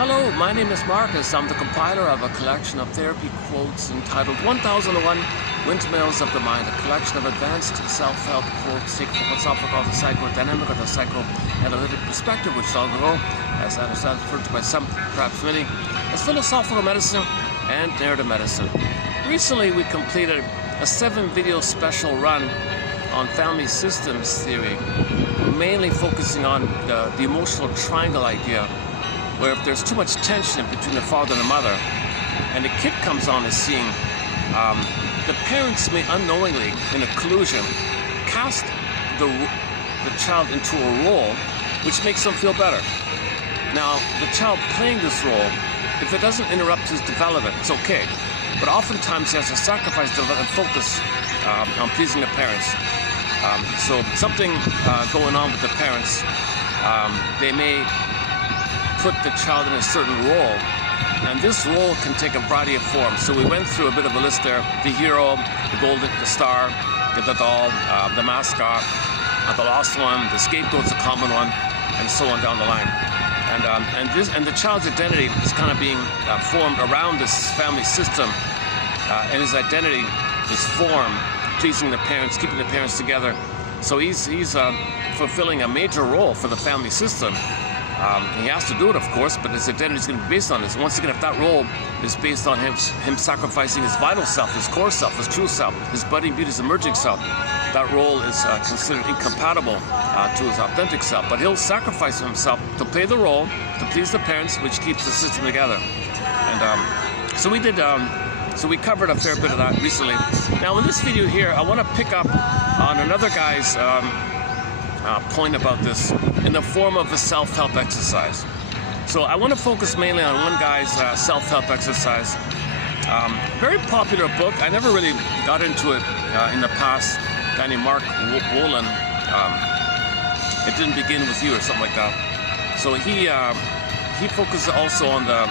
Hello, my name is Marcus. I'm the compiler of a collection of therapy quotes entitled 1001 Windmills of the Mind, a collection of advanced self-help quotes taken from what's often called the psychodynamic or the psychoanalytic perspective, which long ago, as I understand, referred to by some, perhaps many, as philosophical medicine and narrative medicine. Recently, we completed a 7-video special run on family systems theory, mainly focusing on the emotional triangle idea, where if there's too much tension between the father and the mother, and the kid comes on the scene, the parents may unknowingly, in a collusion, cast the child into a role which makes them feel better. Now, the child playing this role, if it doesn't interrupt his development, it's okay. But oftentimes he has to sacrifice development and focus on pleasing the parents. So something going on with the parents, they may put the child in a certain role, and this role can take a variety of forms. So we went through a bit of a list there: the hero, the star, the doll, the mascot, the lost one, the scapegoat's a common one, and so on down the line. And the child's identity is kind of being formed around this family system, and his identity is formed pleasing the parents, keeping the parents together. So he's fulfilling a major role for the family system. He has to do it, of course, but his identity is going to be based on this. Once again, if that role is based on him sacrificing his vital self, his core self, his true self, his budding beauty, his emerging self, that role is considered incompatible to his authentic self. But he'll sacrifice himself to play the role, to please the parents, which keeps the system together. And so we did. So we covered a fair bit of that recently. Now, in this video here, I want to pick up on another guy's point about this in the form of a self-help exercise. So I want to focus mainly on one guy's self-help exercise. Very popular book. I never really got into it in the past. A guy named Mark Wolin. It didn't begin with you or something like that. So he focuses also on the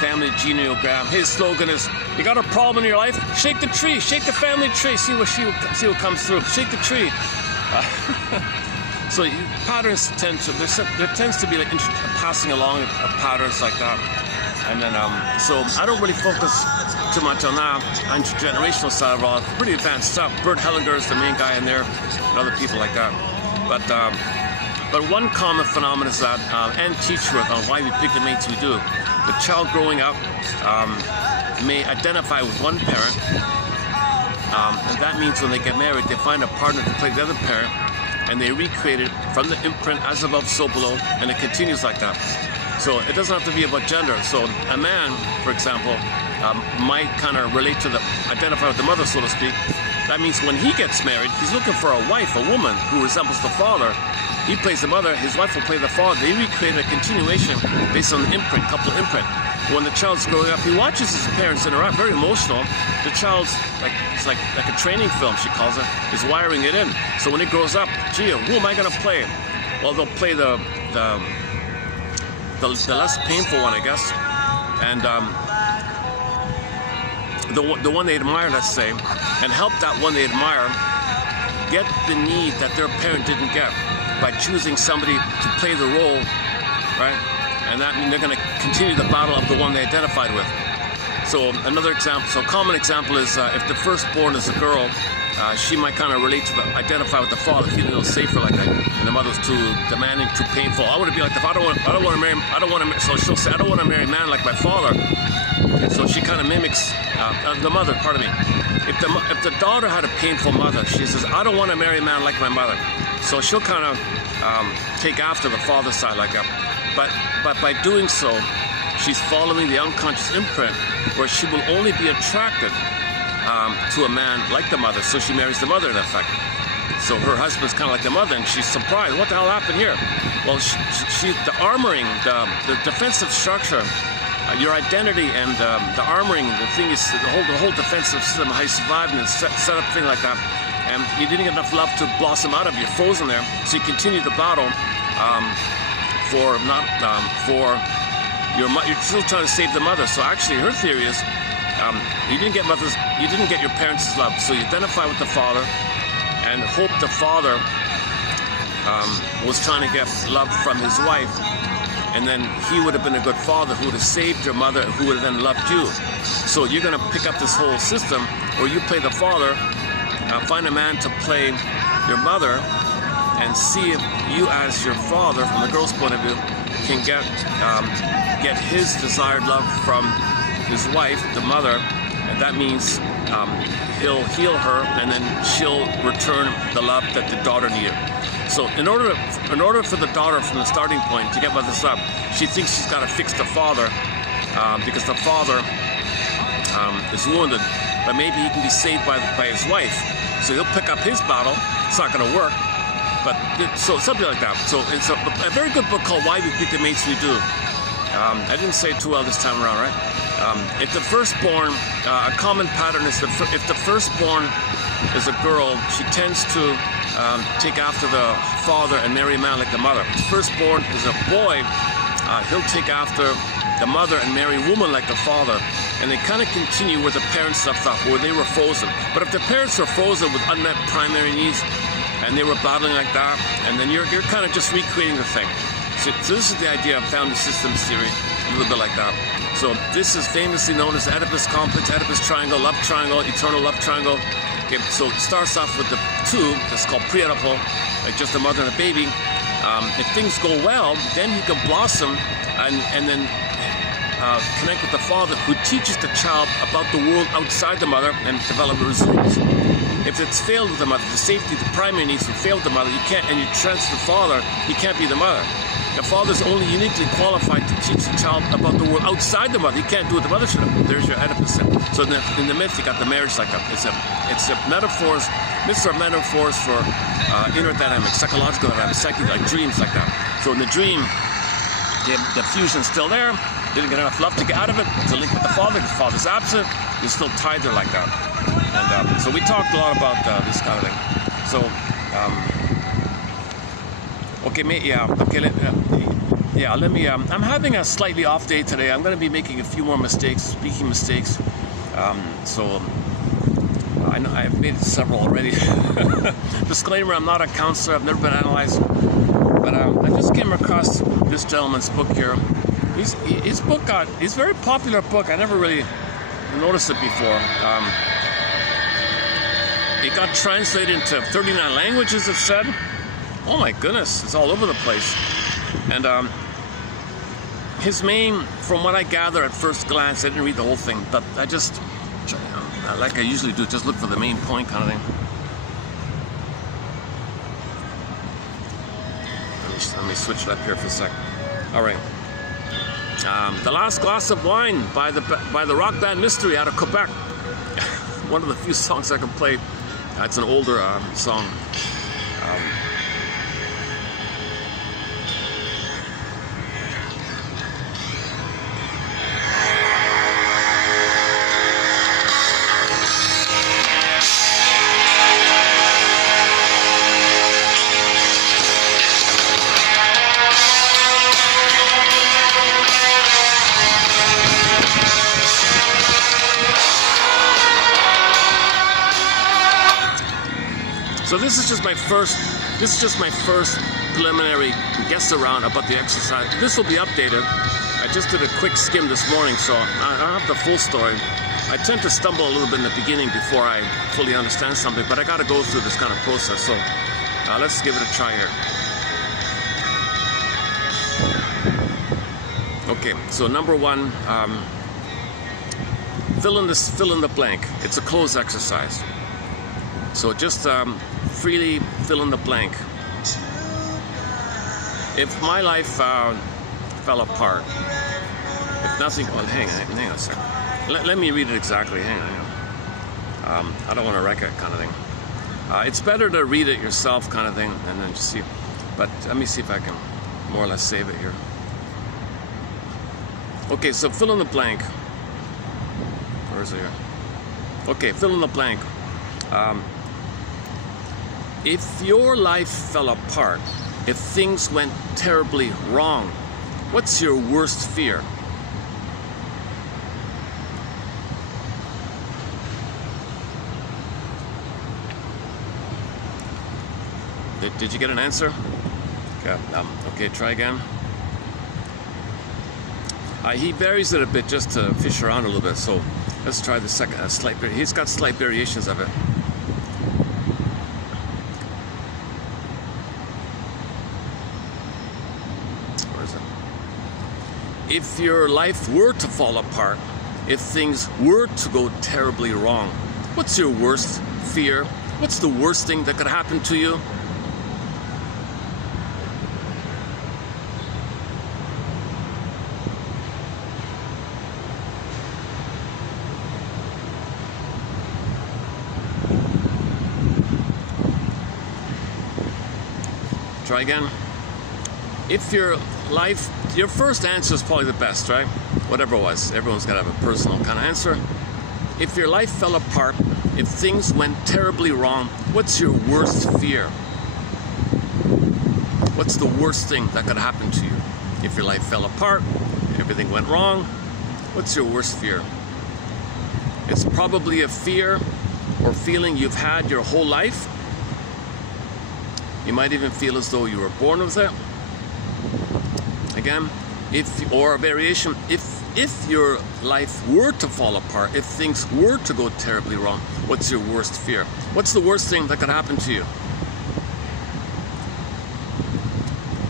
family genealogram. His slogan is, "You got a problem in your life? Shake the tree, shake the family tree, see what comes through. Shake the tree." So patterns there tends to be like passing along of patterns like that, and then so I don't really focus too much on that intergenerational side of all. Pretty advanced stuff. Bert Hellinger is the main guy in there, and other people like that. But one common phenomenon is that, and teacher on why we pick the mates we do. The child growing up may identify with one parent, and that means when they get married, they find a partner to play the other parent, and they recreate it from the imprint, as above, so below, and it continues like that. So it doesn't have to be about gender. So a man, for example, might kind of relate to identify with the mother, so to speak. That means when he gets married, he's looking for a wife, a woman who resembles the father. He plays the mother, his wife will play the father. They recreate a continuation based on the imprint, couple imprint. When the child's growing up, he watches his parents interact, very emotional. The child's it's like a training film, she calls it, is wiring it in. So when he grows up, gee, who am I gonna play? Well, they'll play the less painful one, I guess. And the one they admire, let's say, and help that one they admire get the need that their parent didn't get by choosing somebody to play the role, right? And that means they're going to continue the battle of the one they identified with. So another example, so a common example is if the firstborn is a girl, she might kind of identify with the father, feeling a little safer, like that. And the mother's too demanding, too painful. I want to be like the father. I don't want to marry. So she'll say, I don't want to marry a man like my father. So she kind of mimics the mother. Pardon me. If the daughter had a painful mother, she says, I don't want to marry a man like my mother. So she'll kind of take after the father's side like that. But by doing so, she's following the unconscious imprint where she will only be attracted to a man like the mother. So she marries the mother in effect. So her husband's kind of like the mother, and she's surprised. What the hell happened here? Well, the armoring, the defensive structure, your identity and the armoring, the thing is the whole defensive system, how you survived and set up thing like that. And you didn't get enough love to blossom out of. You're frozen there, so you continue the battle you're still trying to save the mother. So actually, her theory is you didn't get your parents' love, so you identify with the father and hope the father was trying to get love from his wife, and then he would have been a good father who would have saved your mother, who would have then loved you. So you're going to pick up this whole system where you play the father, find a man to play your mother, and see if you as your father, from the girl's point of view, can get his desired love from his wife, the mother, and that means he'll heal her, and then she'll return the love that the daughter needed. So in order for the daughter from the starting point to get with this love, she thinks she's got to fix the father because the father is wounded, but maybe he can be saved by his wife. So he'll pick up his battle. It's not going to work, but so something like that. So it's a very good book called Why We Pick the Mates We Do. I didn't say it too well this time around, right? If the firstborn, a common pattern is if the firstborn is a girl, she tends to take after the father and marry a man like the mother. If the firstborn is a boy, he'll take after the mother and marry a woman like the father. And they kind of continue where the parents left off, where they were frozen. But if the parents are frozen with unmet primary needs, and they were battling like that, and then you're kind of just recreating the thing. So this is the idea of family systems theory, a little bit like that. So this is famously known as the Oedipus complex, Oedipus triangle, love triangle, eternal love triangle. Okay, so it starts off with the two, that's called pre-Oedipal, like just a mother and a baby. If things go well, then he can blossom and then connect with the father, who teaches the child about the world outside the mother and develop resilience. If it's failed with the mother, the safety, the primary needs have failed the mother, you can't, and you transfer the father, he can't be the mother. The father's only uniquely qualified to teach the child about the world outside the mother. He can't do what the mother should have. There's your Oedipus. So in the myth, you got the marriage cycle. It's a metaphors. Myths are metaphors for inner dynamics, psychological dynamics, psychic, like dreams, like that. So in the dream, the fusion's still there. Didn't get enough love to get out of it. It's a link with the father. The father's absent. You're still tied there like that. And so we talked a lot about this kind of thing. So, okay, let me. I'm having a slightly off day today. I'm going to be making a few more mistakes, speaking mistakes. So I know I've made several already. Disclaimer: I'm not a counselor. I've never been analyzed. But I just came across this gentleman's book here. His book it's a very popular book. I never really noticed it before. It got translated into 39 languages, it said. Oh my goodness, it's all over the place. And his main, from what I gather at first glance, I didn't read the whole thing, but I just, like I usually do, just look for the main point kind of thing. Let me switch it up here for a sec. All right. The Last Glass of Wine by the rock band Mystery out of Quebec. One of the few songs I can play. It's an older song. So this is just my first preliminary guess around about the exercise. This will be updated. I just did a quick skim this morning, so I don't have the full story. I tend to stumble a little bit in the beginning before I fully understand something, but I got to go through this kind of process. So let's give it a try here. Okay, so number one, fill in the blank. It's a closed exercise. So just freely fill in the blank. If my life fell apart, if nothing, well, hang on a second. Let me read it exactly. Hang on. I don't want to wreck it, kind of thing. It's better to read it yourself, kind of thing, and then just see. But let me see if I can more or less save it here. Okay, so fill in the blank. Where is it here? Okay, fill in the blank. If your life fell apart, if things went terribly wrong, what's your worst fear? Did you get an answer? Okay, okay, try again. He varies it a bit just to fish around a little bit. So let's try the second. He's got slight variations of it. Where is it? If your life were to fall apart, if things were to go terribly wrong, what's your worst fear? What's the worst thing that could happen to you? Try again. If your life, your first answer is probably the best, right? Whatever it was, everyone's got to have a personal kind of answer. If your life fell apart, if things went terribly wrong, what's your worst fear? What's the worst thing that could happen to you? If your life fell apart, everything went wrong, what's your worst fear? It's probably a fear or feeling you've had your whole life. You might even feel as though you were born with it. Again, or a variation, if your life were to fall apart, if things were to go terribly wrong, what's your worst fear? What's the worst thing that could happen to you?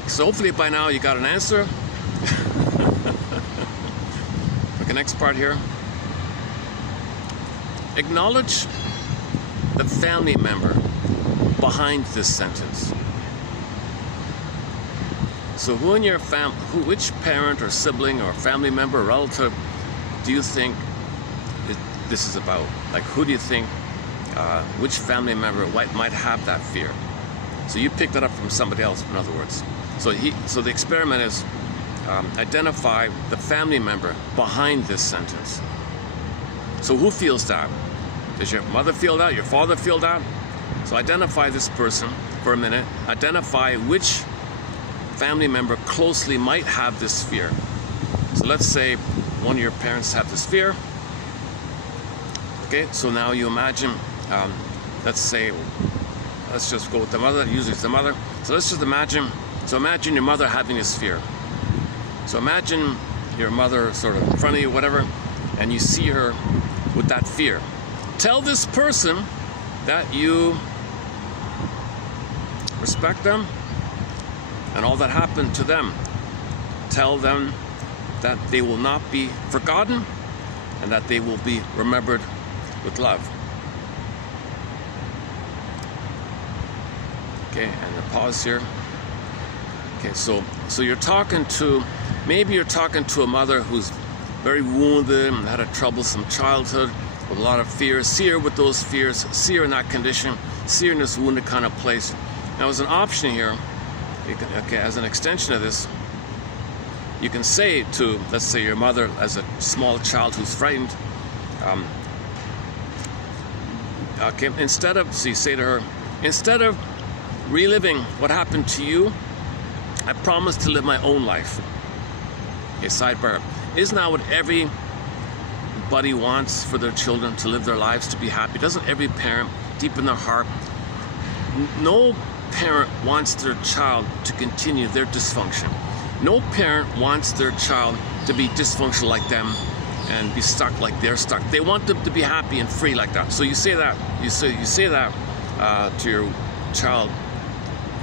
So hopefully by now you got an answer. Okay, next part here. Acknowledge the family member behind this sentence. So who in your which parent or sibling or family member or relative do you think this is about? Like, who do you think, which family member might have that fear? So you picked it up from somebody else, in other words. So the experiment is identify the family member behind this sentence. So who feels that? Does your mother feel that? Your father feel that? So identify this person for a minute. Identify which family member closely might have this fear. So let's say one of your parents have this fear. Okay, so now you imagine, let's just go with the mother, usually it's the mother. So let's just imagine your mother having this fear. So imagine your mother sort of in front of you, whatever, and you see her with that fear. Tell this person that you respect them and all that happened to them. Tell them that they will not be forgotten and that they will be remembered with love. Okay, and the pause here. Okay, so you're talking to, maybe you're talking to a mother who's very wounded and had a troublesome childhood with a lot of fears. See her with those fears, see her in that condition, see her in this wounded kind of place. Now, as an option here, as an extension of this, you can say to, let's say, your mother as a small child who's frightened, so you say to her, instead of reliving what happened to you, I promise to live my own life. Okay, sidebar. Isn't that what everybody wants for their children, to live their lives, to be happy? Doesn't every parent, deep in their heart, no parent wants their child to continue their dysfunction. No parent wants their child to be dysfunctional like them and be stuck like they're stuck. They want them to be happy and free like that. So you say that, you say that to your child,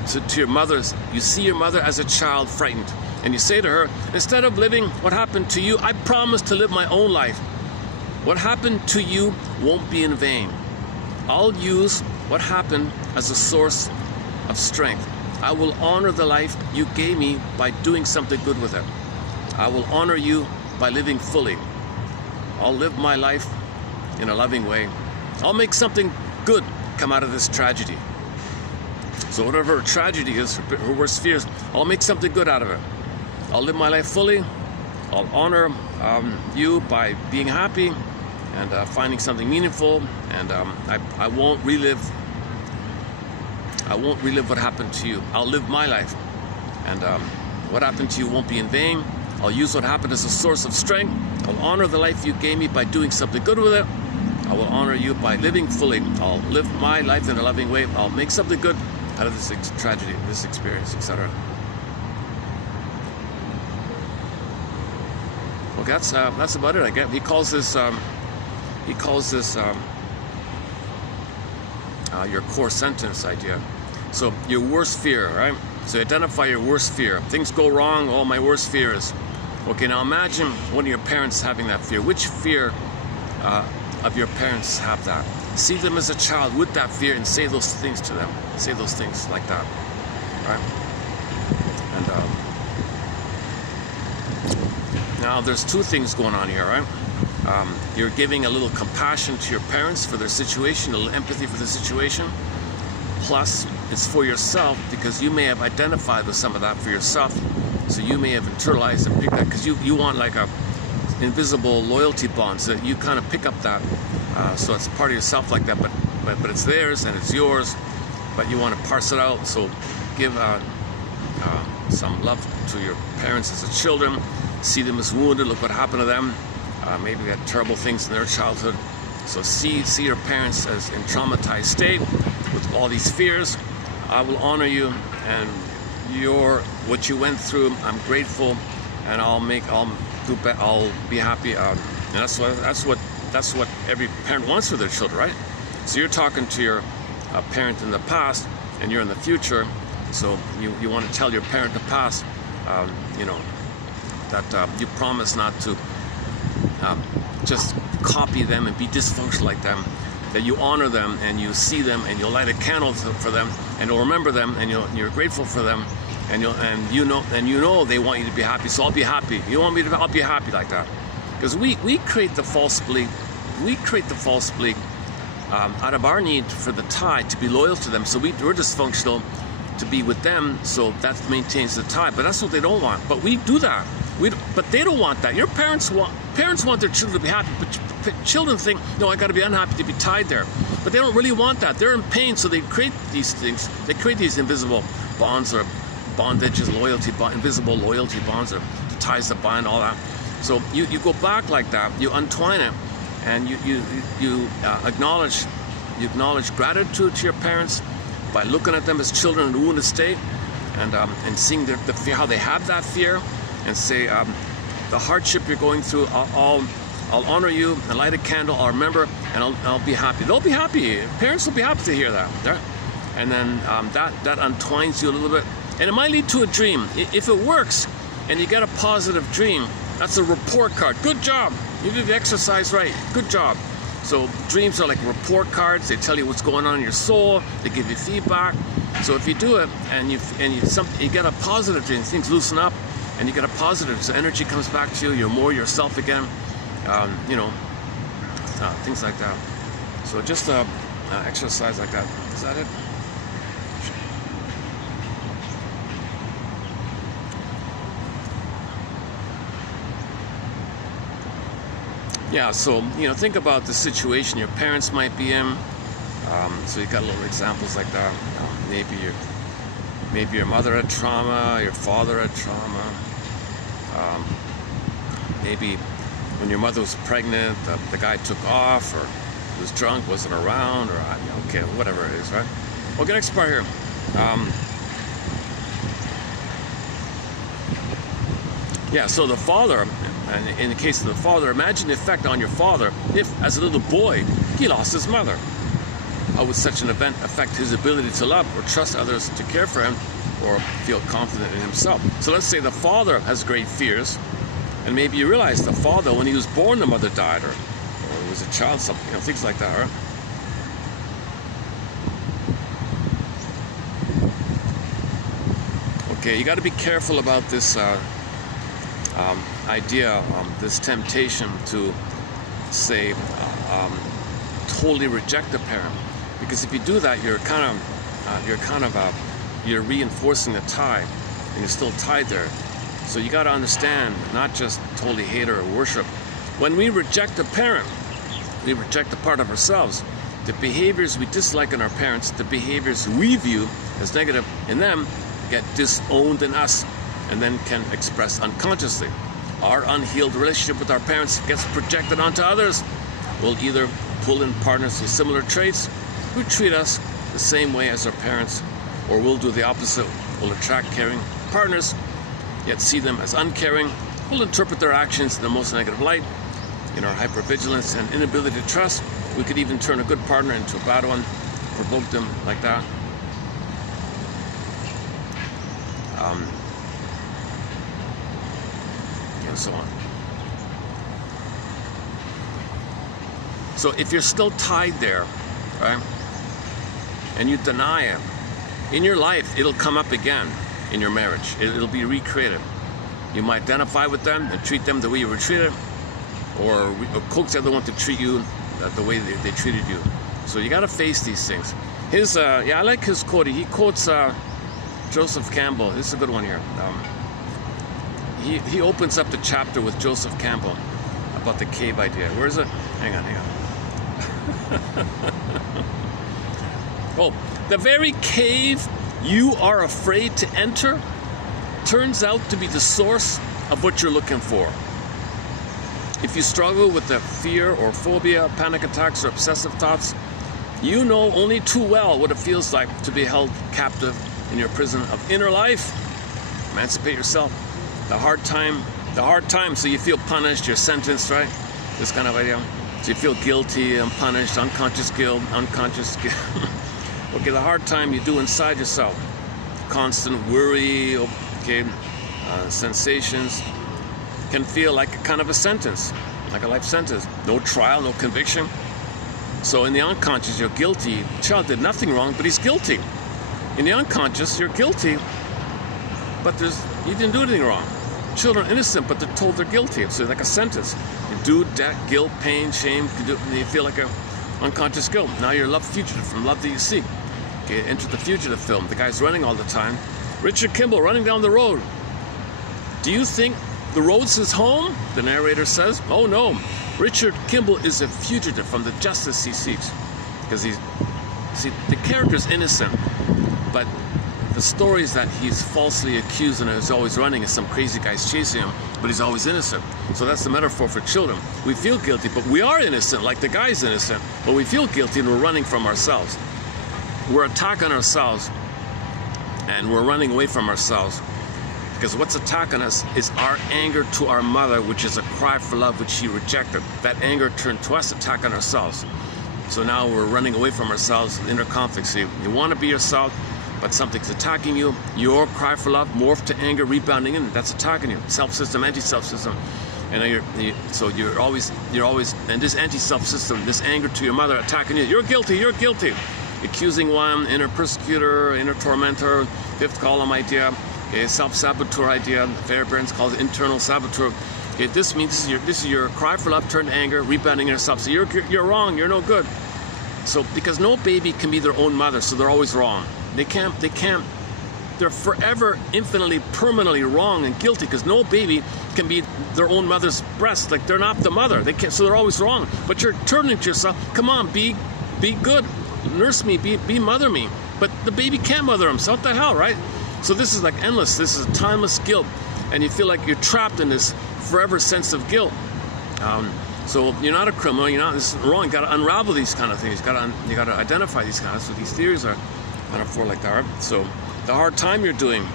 to your mother's. You see your mother as a child frightened, and you say to her, instead of living what happened to you, I promise to live my own life. What happened to you won't be in vain. I'll use what happened as a source of strength. I will honor the life you gave me by doing something good with it. I will honor you by living fully. I'll live my life in a loving way. I'll make something good come out of this tragedy. So whatever her tragedy is, her worst fears, I'll make something good out of it. I'll live my life fully. I'll honor you by being happy and finding something meaningful. And I won't relive what happened to you. I'll live my life. And what happened to you won't be in vain. I'll use what happened as a source of strength. I'll honor the life you gave me by doing something good with it. I will honor you by living fully. I'll live my life in a loving way. I'll make something good out of this tragedy, this experience, etc. Okay, that's about it. I guess he calls this your core sentence idea. So your worst fear, right? So identify your worst fear. Things go wrong. Oh, my worst fear is. Okay, now imagine one of your parents having that fear. Which fear of your parents have that? See them as a child with that fear and say those things to them. Say those things like that, right? And now there's two things going on here, right? You're giving a little compassion to your parents for their situation, a little empathy for the situation. Plus, it's for yourself because you may have identified with some of that for yourself. So you may have internalized and picked that because you want like a invisible loyalty bond. So you kind of pick up that. So it's part of yourself like that, but it's theirs and it's yours. But you want to parse it out. So give some love to your parents as a children. See them as wounded. Look what happened to them. Maybe they had terrible things in their childhood. So see your parents as in traumatized state with all these fears. I will honor you and what you went through. I'm grateful, and I'll be happy. And that's what every parent wants for their children, right? So you're talking to your parent in the past, and you're in the future. So you want to tell your parent in the past, that you promise not to just copy them and be dysfunctional like them, that you honor them and you see them and you'll light a candle for them and you'll remember them and you're grateful for them and you know they want you to be happy. So I'll be happy. You want me to? I'll be happy like that. Because we create the false belief. We create the false belief out of our need for the tie to be loyal to them. So we're dysfunctional to be with them. So that maintains the tie. But that's what they don't want. But we do that. But they don't want that. Your parents want their children to be happy, but children think, no, I got to be unhappy to be tied there. But they don't really want that. They're in pain, so they create these things. They create these invisible bonds or bondages, invisible loyalty bonds or the ties that bind, all that. So you go back like that. You untwine it, and you acknowledge gratitude to your parents by looking at them as children in a wounded state, and seeing the fear, how they have that fear. And say, the hardship you're going through, I'll honor you and light a candle, I'll remember, and I'll be happy. They'll be happy. Parents will be happy to hear that. Right? And then that untwines you a little bit. And it might lead to a dream. If it works and you get a positive dream, that's a report card. Good job. You did the exercise right. Good job. So dreams are like report cards. They tell you what's going on in your soul. They give you feedback. So if you do it and you get a positive dream, things loosen up. And you get a positive, so energy comes back to you. You're more yourself again, things like that. So just exercise like that. Is that it? Yeah. So think about the situation your parents might be in. So you got little examples like that. Maybe your mother had trauma, your father had trauma. Maybe when your mother was pregnant, the guy took off, or was drunk, wasn't around, or okay, whatever it is, right? Okay, next part here. Yeah, so the father, and in the case of the father, imagine the effect on your father if, as a little boy, he lost his mother. How would such an event affect his ability to love or trust others to care for him or feel confident in himself? So let's say the father has great fears, and maybe you realize the father, when he was born, the mother died, or he was a child, something, things like that, right? Okay, you got to be careful about this idea, this temptation to say totally reject a parent, because if you do that, you're reinforcing the tie, and you're still tied there. So you got to understand, not just totally hate or worship. When we reject a parent, we reject a part of ourselves. The behaviors we dislike in our parents, the behaviors we view as negative in them, get disowned in us, and then can express unconsciously. Our unhealed relationship with our parents gets projected onto others. We'll either pull in partners with similar traits who treat us the same way as our parents, or we'll do the opposite. We'll attract caring partners, yet see them as uncaring, People interpret their actions in the most negative light. In our hypervigilance and inability to trust, we could even turn a good partner into a bad one, provoke them like that. And so on. So if you're still tied there, right, and you deny it, in your life, it'll come up again in your marriage. It'll be recreated. You might identify with them and treat them the way you were treated, or coax the other one to treat you the way they treated you. So you got to face these things. His, I like his quote. He quotes Joseph Campbell. This is a good one here. He opens up the chapter with Joseph Campbell about the cave idea. Where is it? Hang on. Oh, the very cave you are afraid to enter turns out to be the source of what you're looking for. If you struggle with the fear or phobia, panic attacks, or obsessive thoughts, you know only too well what it feels like to be held captive in your prison of inner life. Emancipate yourself. The hard time, so you feel punished, you're sentenced, right? This kind of idea. So you feel guilty and punished, unconscious guilt. Okay, the hard time you do inside yourself. Constant worry, okay, sensations can feel like a kind of a sentence, like a life sentence. No trial, no conviction. So in the unconscious, you're guilty. The child did nothing wrong, but he's guilty. In the unconscious, you're guilty, but you didn't do anything wrong. Children are innocent, but they're told they're guilty. So like a sentence. You do debt, guilt, pain, shame. You feel like a unconscious guilt. Now you're a love fugitive from love that you seek. Okay, enter the fugitive film. The guy's running all the time. Richard Kimball running down the road. Do you think the road's his home? The narrator says. Oh no, Richard Kimball is a fugitive from the justice he seeks. Because the character's innocent, but the story is that he's falsely accused and is always running and some crazy guy's chasing him, but he's always innocent. So that's the metaphor for children. We feel guilty, but we are innocent, like the guy's innocent, but we feel guilty and we're running from ourselves. We're attacking ourselves and we're running away from ourselves. Because what's attacking us is our anger to our mother, which is a cry for love, which she rejected. That anger turned to us attacking ourselves. So now we're running away from ourselves, inner conflict. So you want to be yourself, but something's attacking you. Your cry for love morphed to anger, rebounding in. That's attacking you. Self-system, anti-self system. And so you're always, and this anti-self system, this anger to your mother attacking you. You're guilty. Accusing one, inner persecutor, inner tormentor, fifth column idea, okay, self-saboteur idea. Fairbairns calls it internal saboteur. Okay, this means this is your cry for love turned to anger, rebounding in yourself. So you're wrong. You're no good. So because no baby can be their own mother, so they're always wrong. They can't. They're forever, infinitely, permanently wrong and guilty because no baby can be their own mother's breast. Like they're not the mother. They can't. So they're always wrong. But you're turning to yourself. Come on, be good. Nurse me. Be mother me. But the baby can't mother himself. What the hell, right? So this is like endless. This is a timeless guilt, and you feel like you're trapped in this forever sense of guilt. So you're not a criminal. You're not. This is wrong. You got to unravel these kind of things. You got to identify these kind of. So these theories are metaphor like that. Right? So the hard time you're doing,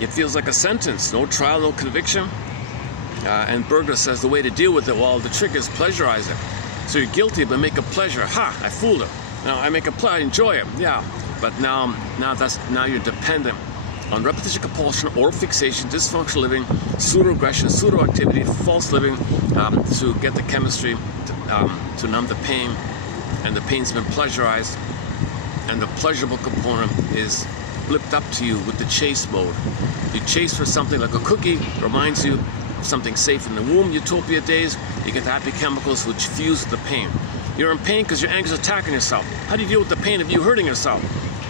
it feels like a sentence. No trial, no conviction. And Berger says the way to deal with it. Well, the trick is pleasurize it. So you're guilty, but make a pleasure. Ha! I fooled her. Now I make a pleasure. I enjoy it. Yeah. But now you're dependent on repetition, compulsion, or fixation, dysfunctional living, pseudo-aggression, pseudo-activity, false living, to get the chemistry to numb the pain, and the pain's been pleasurized, and the pleasurable component is flipped up to you with the chase mode. You chase for something like a cookie, reminds you of something safe in the womb, utopia days. You get the happy chemicals which fuse the pain. You're in pain because your anger's attacking yourself. How do you deal with the pain of you hurting yourself?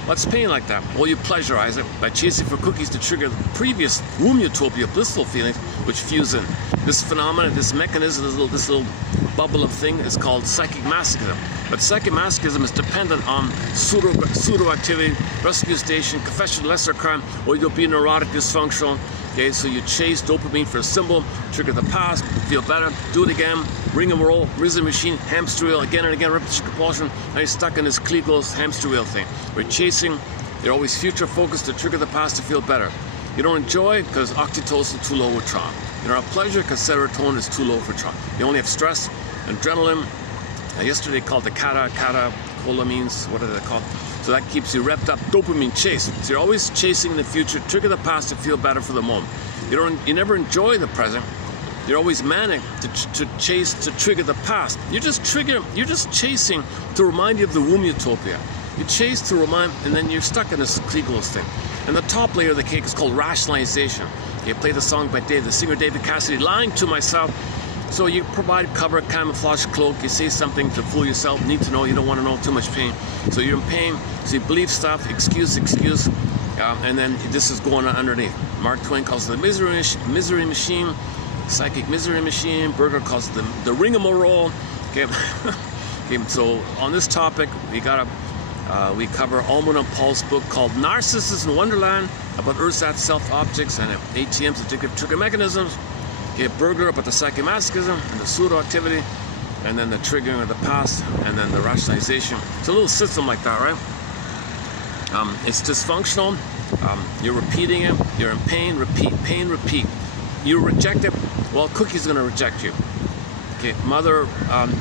What's pain like that? Well, you pleasurize it by chasing for cookies to trigger the previous womb utopia, blissful feelings, which fuse in. This phenomenon, this mechanism, this little bubble of thing is called psychic masochism. But psychic masochism is dependent on pseudo-activity, rescue station, confession, lesser crime, or you'll be neurotic, dysfunctional. Okay, so you chase dopamine for a symbol, trigger the past, feel better, do it again, ring and roll, rhythm machine, hamster wheel, again and again, repetition, compulsion. Now you're stuck in this Klegel's hamster wheel thing. We're chasing, you're always future focused to trigger the past to feel better. You don't enjoy because oxytocin, 2-low withdrawal. In our pleasure, because serotonin is too low for trauma. You only have stress, adrenaline. Yesterday called the catecholamines, what are they called? So that keeps you revved up, dopamine chase. So you're always chasing the future, trigger the past to feel better for the moment. You never enjoy the present. You're always manic to chase, to trigger the past. You're just chasing to remind you of the womb utopia. You chase to remind, and then you're stuck in this Klieglos thing. And the top layer of the cake is called rationalization. You play the song by the singer David Cassidy, Lying to Myself. So you provide cover, camouflage, cloak, you say something to fool yourself, need to know, you don't want to know, too much pain. So you're in pain, so you believe stuff, excuse, and then this is going on underneath. Mark Twain calls it the misery machine, psychic misery machine. Berger calls it the ringamarole. Okay. Okay, so on this topic, we cover Alman and Paul's book called Narcissus in Wonderland, about ersatz self-objects and ATMs, addictive trigger mechanisms. Get Berger about the psychomasochism and the pseudo-activity, and then the triggering of the past, and then the rationalization. It's a little system like that, right? It's dysfunctional. You're repeating it. You're in pain, repeat. You reject it. Well, cookie's going to reject you. Okay, mother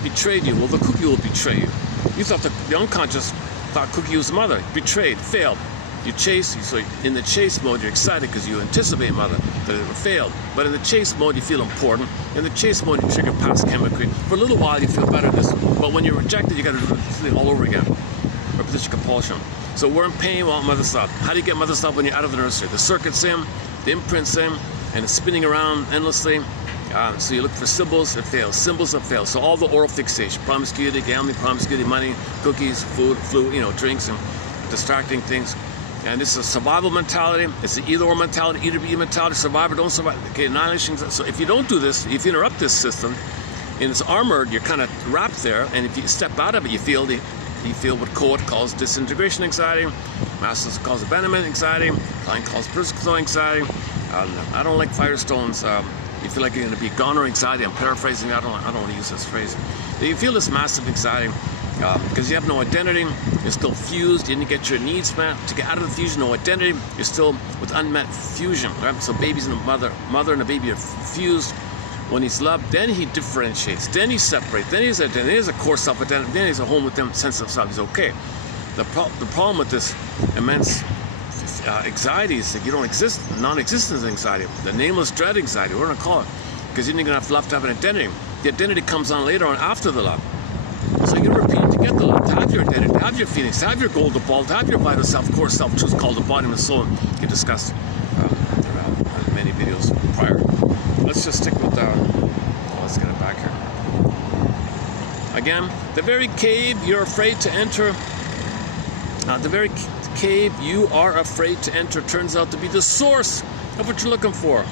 betrayed you. Well, the cookie will betray you. You thought the unconscious thought cookie was mother. Betrayed, failed. You chase, so in the chase mode, you're excited because you anticipate mother that it failed. But in the chase mode, you feel important. In the chase mode, you trigger past chemically. For a little while, you feel better this. But when you're rejected, you got to do it all over again. Repetition compulsion. So we're in pain while mother's up. How do you get mother's up when you're out of the nursery? The circuit's in, the imprint's in, and it's spinning around endlessly. So you look for symbols, it fails. Symbols that fail. So all the oral fixation, promiscuity, gambling, promiscuity, money, cookies, food, drinks, and distracting things. And this is a survival mentality. It's an either-or mentality, either be mentality, survive or don't survive. Okay, annihilation. So if you don't do this, if you interrupt this system, and it's armored, you're kind of wrapped there. And if you step out of it, you feel what Coate calls disintegration anxiety, Masters calls abandonment anxiety, Klein calls persecution anxiety. I don't like Firestone's. You feel like you're going to be goner anxiety. I'm paraphrasing. I don't want to use this phrase. You feel this massive anxiety. Because you have no identity, you're still fused, you didn't get your needs met. To get out of the fusion, no identity, you're still with unmet fusion, right? So babies and a mother and a baby are fused. When he's loved, then he differentiates, then he separates, then he's identity, then he's a core self-identity, then he's a home with them, sense of self, he's okay. The problem with this immense anxiety is that you don't exist, non-existence anxiety, the nameless dread anxiety, we're gonna call it, because you're not gonna have love to have an identity. The identity comes on later on after the love. So you repeat to get the love, to have your identity, to have your feelings, to have your golden ball, to have your vital self, core self, truth called the body and the soul. You discussed many videos prior. Let's just stick with let's get it back here. Again, the very cave you're afraid to enter, the very cave you are afraid to enter turns out to be the source of what you're looking for.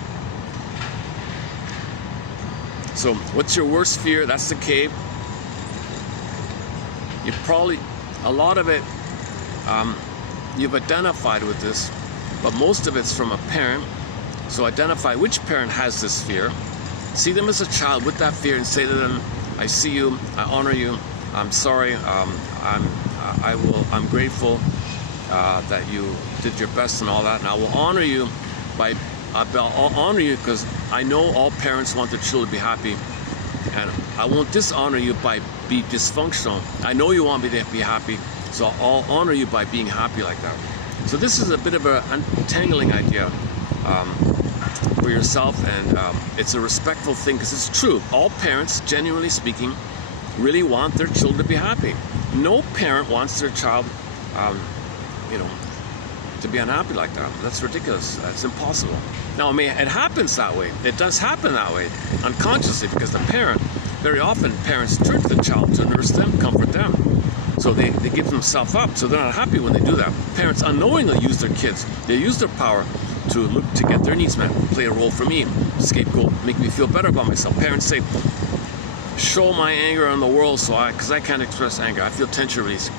So what's your worst fear? That's the cave. You probably, a lot of it, you've identified with this, but most of it's from a parent. So identify which parent has this fear. See them as a child with that fear and say to them, I see you, I honor you, I'm sorry, I'm grateful that you did your best and all that, and I will honor you I'll honor you because I know all parents want their children to be happy. And I won't dishonor you by being dysfunctional. I know you want me to be happy, so I'll honor you by being happy like that. So this is a bit of an untangling idea for yourself, and it's a respectful thing because it's true. All parents, genuinely speaking, really want their children to be happy. No parent wants their child, to be unhappy like that. That's ridiculous. That's impossible. Now, it happens that way. It does happen that way, unconsciously, because the parent, very often parents turn to the child to nurse them, comfort them. So they give themselves up, so they're not happy when they do that. Parents unknowingly use their kids. They use their power to get their needs met, play a role for me, scapegoat, make me feel better about myself. Parents say, show my anger on the world, because I can't express anger. I feel tension release.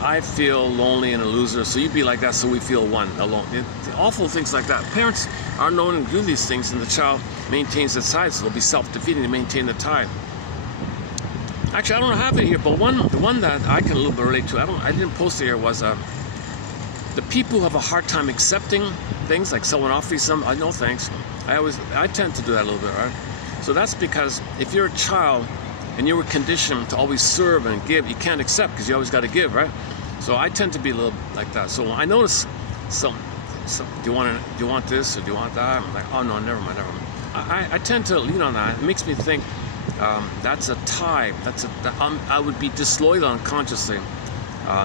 I feel lonely and a loser, so you be like that, so we feel one, alone. Awful things like that. Parents are known to do these things, and the child maintains the tie, so they'll be self-defeating to maintain the tie. Actually, I don't have it here, but the one that I can a little bit relate to, I didn't post it here, was the people who have a hard time accepting things, like someone offers you some, no thanks. I tend to do that a little bit, right? So that's because if you're a child and you were conditioned to always serve and give, you can't accept because you always got to give, right? So I tend to be a little like that. So when I notice some do you want this or do you want that? I'm like, oh no, never mind. I tend to lean on that. It makes me think that's a tie. I would be disloyal unconsciously.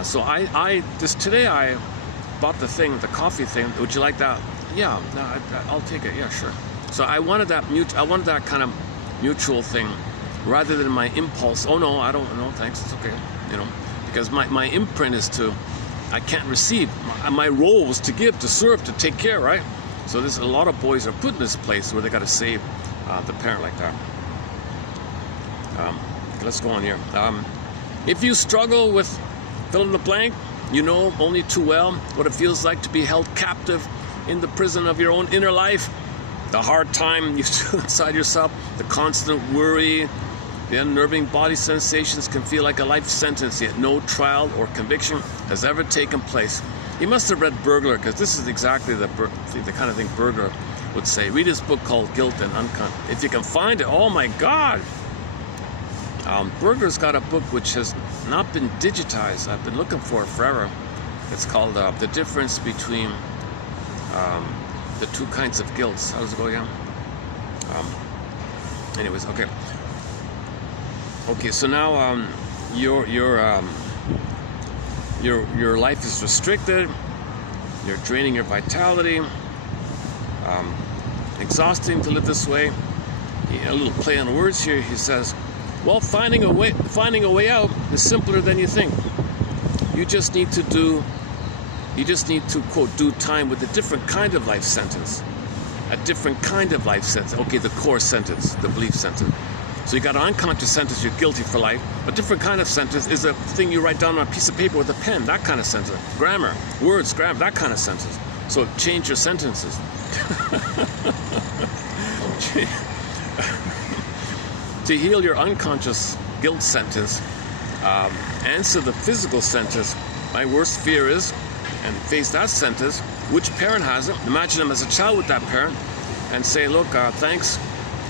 So today I bought the coffee thing. Would you like that? Yeah, no, I'll take it. Yeah, sure. So I wanted that kind of mutual thing, rather than my impulse. Oh no, I don't. No, thanks. It's okay. Because my imprint is I can't receive. My role was to give, to serve, to take care, right? So there's a lot of boys are put in this place where they got to save the parent like that. Let's go on here. If you struggle with fill in the blank, you know only too well what it feels like to be held captive in the prison of your own inner life. The hard time you feel inside yourself, the constant worry, the unnerving body sensations can feel like a life sentence, yet no trial or conviction has ever taken place. You must have read Burglar, because this is exactly the kind of thing Burglar would say. Read his book called Guilt and Unconscious. If you can find it, oh my God! Burglar's got a book which has not been digitized. I've been looking for it forever. It's called The Difference Between the Two Kinds of Guilts. How does it go again? Anyways, okay. Okay, so now your life is restricted. You're draining your vitality. Exhausting to live this way. A little play on words here. He says, "Well, finding a way out is simpler than you think. You just need to quote do time with a different kind of life sentence. A different kind of life sentence. Okay, the core sentence, the belief sentence. So you got an unconscious sentence, you're guilty for life. A different kind of sentence is a thing you write down on a piece of paper with a pen, that kind of sentence. Grammar, words, grammar, that kind of sentence. So change your sentences." To heal your unconscious guilt sentence, answer the physical sentence, "My worst fear is," and face that sentence. Which parent has it? Imagine them as a child with that parent and say, "Look, thanks.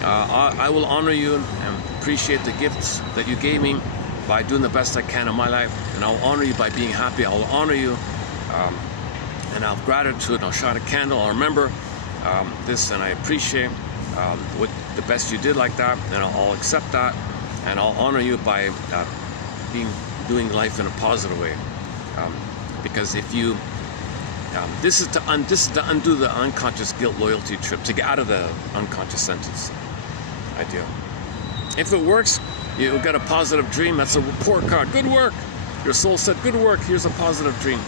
I will honor you and appreciate the gifts that you gave me by doing the best I can in my life, and I'll honor you by being happy. I'll honor you, and I'll have gratitude, and I'll shine a candle. I'll remember this, and I appreciate what the best you did like that, and I'll accept that, and I'll honor you by doing life in a positive way." Because if you this is to undo the unconscious guilt loyalty trip, to get out of the unconscious sentence idea. If it works, you'll get a positive dream. That's a report card. Good work. Your soul said, "Good work. Here's a positive dream."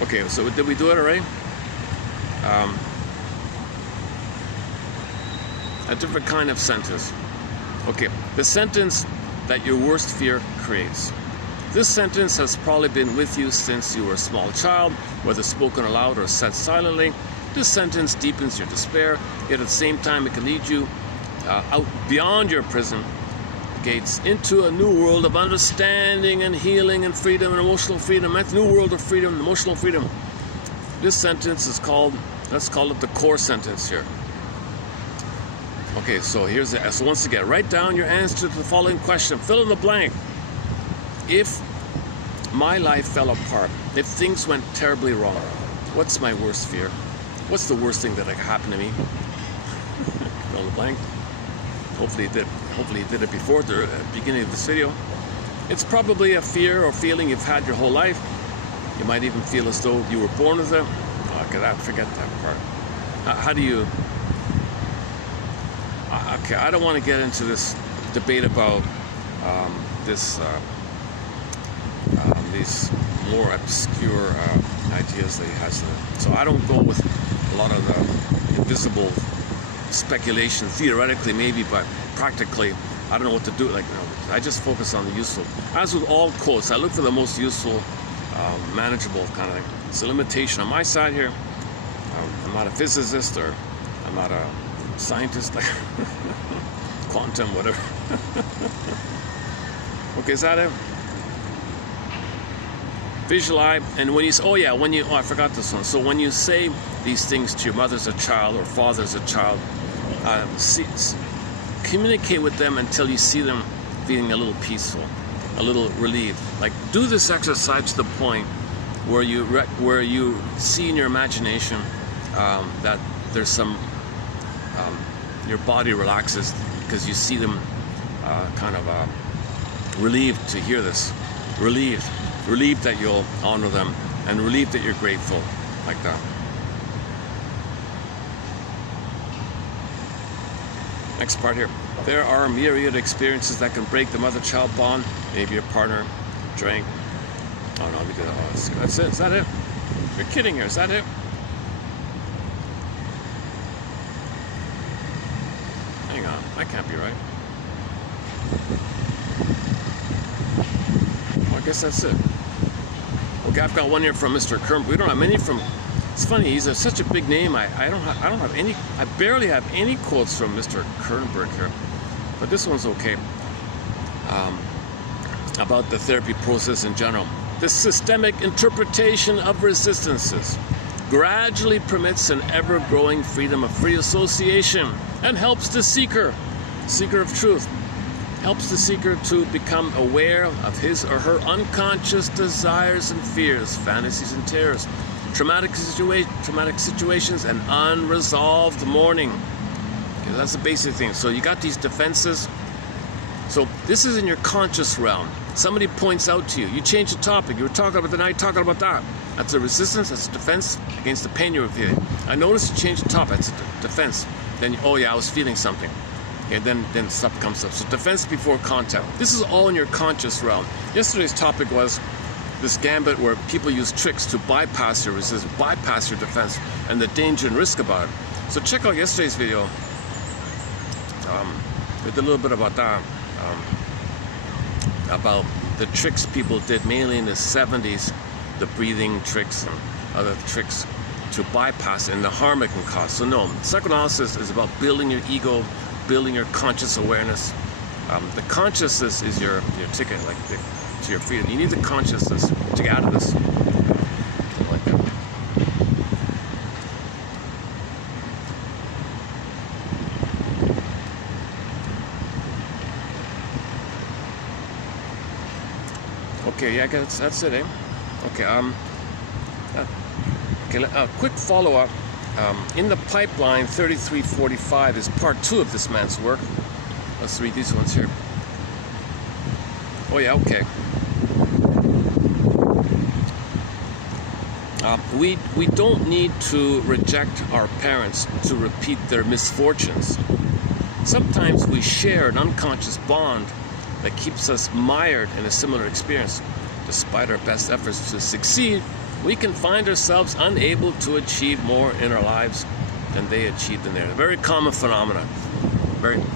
Okay, so did we do it already? A different kind of sentence. Okay, the sentence that your worst fear creates. This sentence has probably been with you since you were a small child, whether spoken aloud or said silently. This sentence deepens your despair, yet at the same time it can lead you out beyond your prison gates into a new world of understanding and healing and freedom and emotional freedom. That's a new world of freedom and emotional freedom. This sentence is called, let's call it the core sentence here. Okay, so here's the, so once again, write down your answer to the following question. Fill in the blank. If my life fell apart, if things went terribly wrong, what's my worst fear? What's the worst thing that could happen to me? Fill in the blank. Hopefully it did. Hopefully you did it before the beginning of this video. It's probably a fear or feeling you've had your whole life. You might even feel as though you were born with it. Forget that part. How do you... Okay, I don't want to get into this debate about these more obscure ideas that he has there. So I don't go with a lot of the invisible speculation, theoretically maybe, but practically I don't know what to do. I just focus on the useful. As with all quotes, I look for the most useful, manageable kind of thing. It's a limitation on my side here. I'm not a physicist, or I'm not a scientist, like quantum, whatever. Okay, is that it? Visualize, and when you say, oh I forgot this one. So when you say these things to your mother as a child or father as a child, communicate with them until you see them feeling a little peaceful, a little relieved. Like, do this exercise to the point where you see in your imagination that there's some, your body relaxes because you see them kind of relieved to hear this, relieved that you'll honor them, and relieved that you're grateful, like that. Next part here. There are myriad experiences that can break the mother-child bond. Maybe your partner drank. Oh no, that's it. Is that it? You're kidding here. Is that it? Hang on. That can't be right. Well, I guess that's it. Okay, I've got one here from Mr. Kern. We don't have many from. It's funny. He's such a big name. I don't have any. I barely have any quotes from Mr. Kernberg here, but this one's okay. About the therapy process in general. The systemic interpretation of resistances gradually permits an ever-growing freedom of free association and helps the seeker of truth, helps the seeker to become aware of his or her unconscious desires and fears, fantasies and terrors, traumatic situations, and unresolved mourning. Okay, that's the basic thing. So you got these defenses. So this is in your conscious realm. Somebody points out to you. You change the topic. You were talking about the night, talking about that. That's a resistance. That's a defense against the pain you were feeling. I noticed you changed the topic. That's a defense. Then, oh yeah, I was feeling something. Okay, then stuff comes up. So defense before contact. This is all in your conscious realm. Yesterday's topic was this gambit where people use tricks to bypass your resistance, bypass your defense, and the danger and risk about it. So check out yesterday's video. We did a little bit about that. About the tricks people did mainly in the 70s, the breathing tricks and other tricks to bypass and the harm it can cause. So no, psychoanalysis is about building your ego, building your conscious awareness. The consciousness is your ticket, like to your freedom. You need the consciousness to get out of this. Like that. Okay, yeah, that's it, eh? Okay, quick follow-up. In the pipeline, 3345 is part 2 of this man's work. Let's read these ones here. Oh yeah, okay. We don't need to reject our parents to repeat their misfortunes. Sometimes we share an unconscious bond that keeps us mired in a similar experience. Despite our best efforts to succeed, we can find ourselves unable to achieve more in our lives than they achieved in theirs. Very common phenomenon.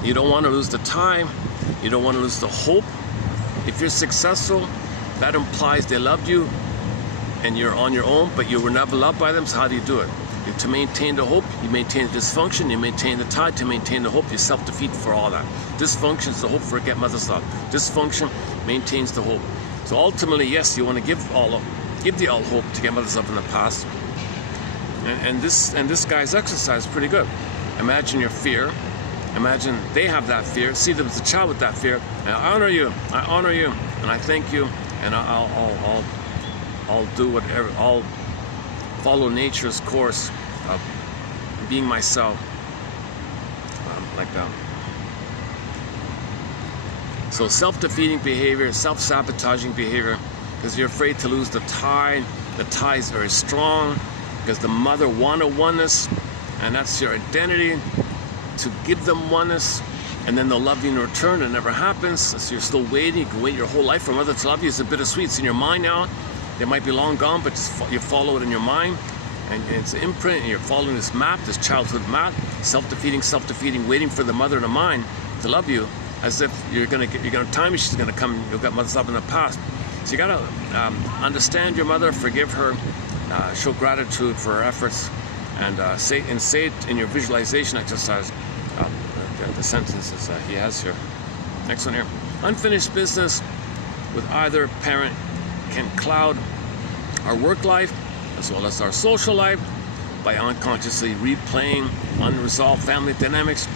You don't want to lose the time. You don't want to lose the hope. If you're successful, that implies they loved you and you're on your own, but you were never loved by them, so how do you do it? To maintain the hope, you maintain the dysfunction, you maintain the tie. To maintain the hope, you self-defeat for all that. Dysfunction is the hope for get mother's love. Dysfunction maintains the hope. So ultimately, yes, you want to give the all hope to get mother's love in the past. And this guy's exercise is pretty good. Imagine your fear. Imagine they have that fear. See them as a child with that fear. And I honor you, and I thank you, and I'll do whatever. I'll follow nature's course of being myself, like that. So self-defeating behavior, self-sabotaging behavior, because you're afraid to lose the tie. The tie is very strong because the mother wanted oneness, and that's your identity, to give them oneness, and then they'll love you in return. It never happens, so you're still waiting. You can wait your whole life for a mother to love you. It's a bittersweet. It's in your mind now. They might be long gone, but you follow it in your mind, and it's an imprint, and you're following this map, this childhood map, self-defeating, waiting for the mother in the mind to love you, as if you're gonna time she's gonna come. You'll get mother's love in the past. So you gotta understand your mother, forgive her, show gratitude for her efforts, and say it in your visualization exercise. The sentences he has here. Next one here. Unfinished business with either parent can cloud our work life as well as our social life by unconsciously replaying unresolved family dynamics.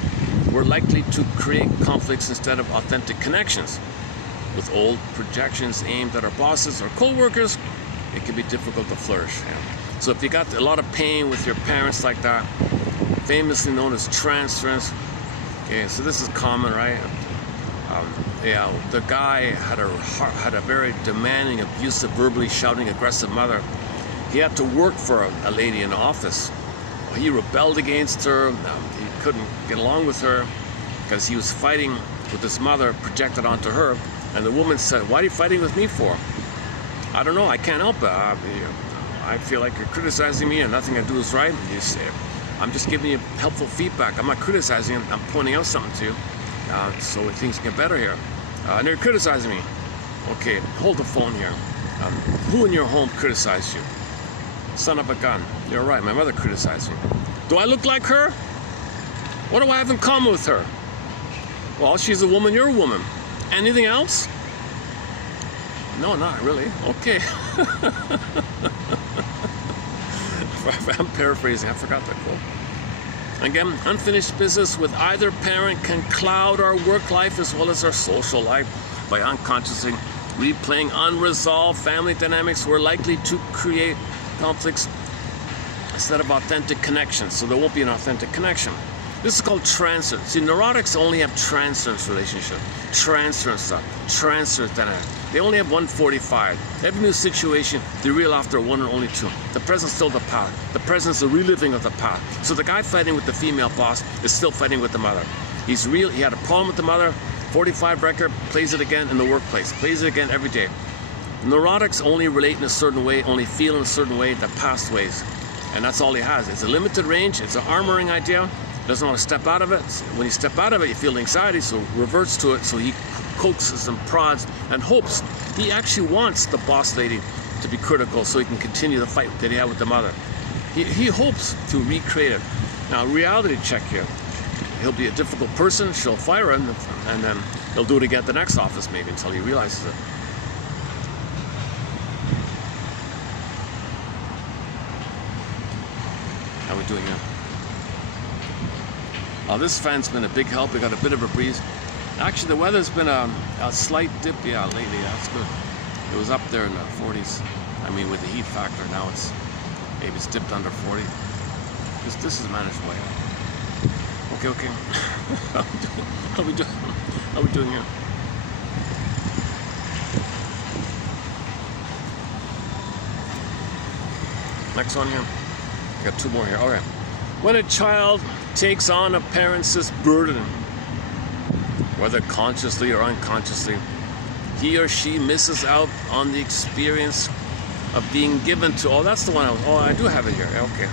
We're likely to create conflicts instead of authentic connections. With old projections aimed at our bosses or co-workers, it can be difficult to flourish. So if you got a lot of pain with your parents like that, famously known as transference, okay, so this is common, right? Yeah, the guy had a very demanding, abusive, verbally shouting, aggressive mother. He had to work for a lady in the office. He rebelled against her. He couldn't get along with her because he was fighting with his mother projected onto her. And the woman said, "Why are you fighting with me for?" "I don't know, I can't help it. I feel like you're criticizing me and nothing I do is right." And you say, "I'm just giving you helpful feedback. I'm not criticizing, I'm pointing out something to you so things get better here. And you're criticizing me." "Okay, hold the phone here. Who in your home criticized you?" "Son of a gun. You're right, my mother criticized me." "Do I look like her? What do I have in common with her?" "Well, she's a woman, you're a woman." "Anything else?" "No, not really." "Okay." I'm paraphrasing, I forgot that quote. Again, unfinished business with either parent can cloud our work life as well as our social life by unconsciously replaying unresolved family dynamics. We're likely to create conflicts instead of authentic connections, so there won't be an authentic connection. This is called transference. See, neurotics only have transference relationship, transference stuff, transference dynamic. They only have 145. Every new situation, they reel after one and only two. The present's still the past. The present's the reliving of the past. So the guy fighting with the female boss is still fighting with the mother. He had a problem with the mother, 45 record, plays it again in the workplace, plays it again every day. Neurotics only relate in a certain way, only feel in a certain way, the past ways. And that's all he has. It's a limited range, it's an armoring idea. He doesn't want to step out of it. When you step out of it, you feel anxiety, so reverts to it. So he coaxes and prods and hopes. He actually wants the boss lady to be critical so he can continue the fight that he had with the mother. He hopes to recreate it. Now, reality check here. He'll be a difficult person, she'll fire him, and then he'll do it again at the next office maybe until he realizes it. How are we doing now? This fan's been a big help. We got a bit of a breeze. Actually, the weather's been a slight dip, yeah, lately. That's good. It was up there in the 40s. I mean, with the heat factor, now maybe it's dipped under 40. This is manageable, yeah. Okay. How are we doing here? Next one here. I got two more here. Okay. When a child takes on a parent's burden, whether consciously or unconsciously, he or she misses out on the experience of being given to. Oh, that's the one. I do have it here. Okay.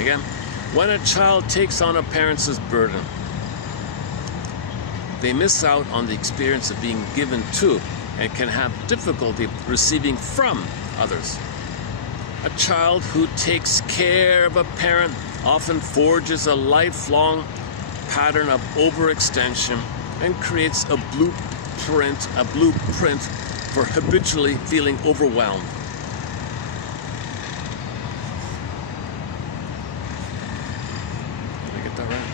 Again, when a child takes on a parent's burden, they miss out on the experience of being given to and can have difficulty receiving from others. A child who takes care of a parent often forges a lifelong pattern of overextension and creates a blueprint for habitually feeling overwhelmed. Did I get that right?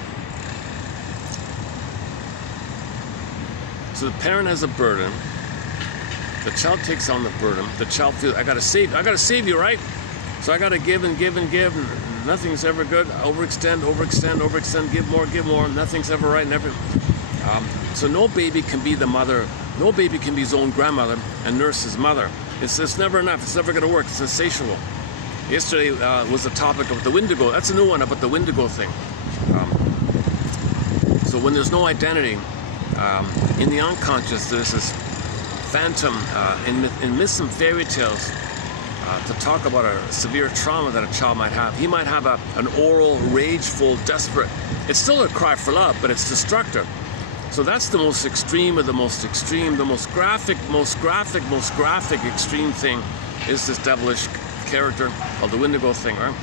So the parent has a burden. The child takes on the burden. The child feels, I gotta save you, right? So I gotta give and give and give. Nothing's ever good. Overextend, give more. Nothing's ever right. So no baby can be the mother. No baby can be his own grandmother and nurse his mother. It's never enough. It's never gonna work. It's insatiable. Yesterday was the topic of the Wendigo. That's a new one about the Wendigo thing. So when there's no identity, in the unconscious, there's this phantom in myths and fairy tales. To talk about a severe trauma that a child might have. He might have an oral, rageful, desperate. It's still a cry for love, but it's destructive. So that's the most extreme of the most extreme, the most graphic extreme thing is this devilish character called the Wendigo thing, right?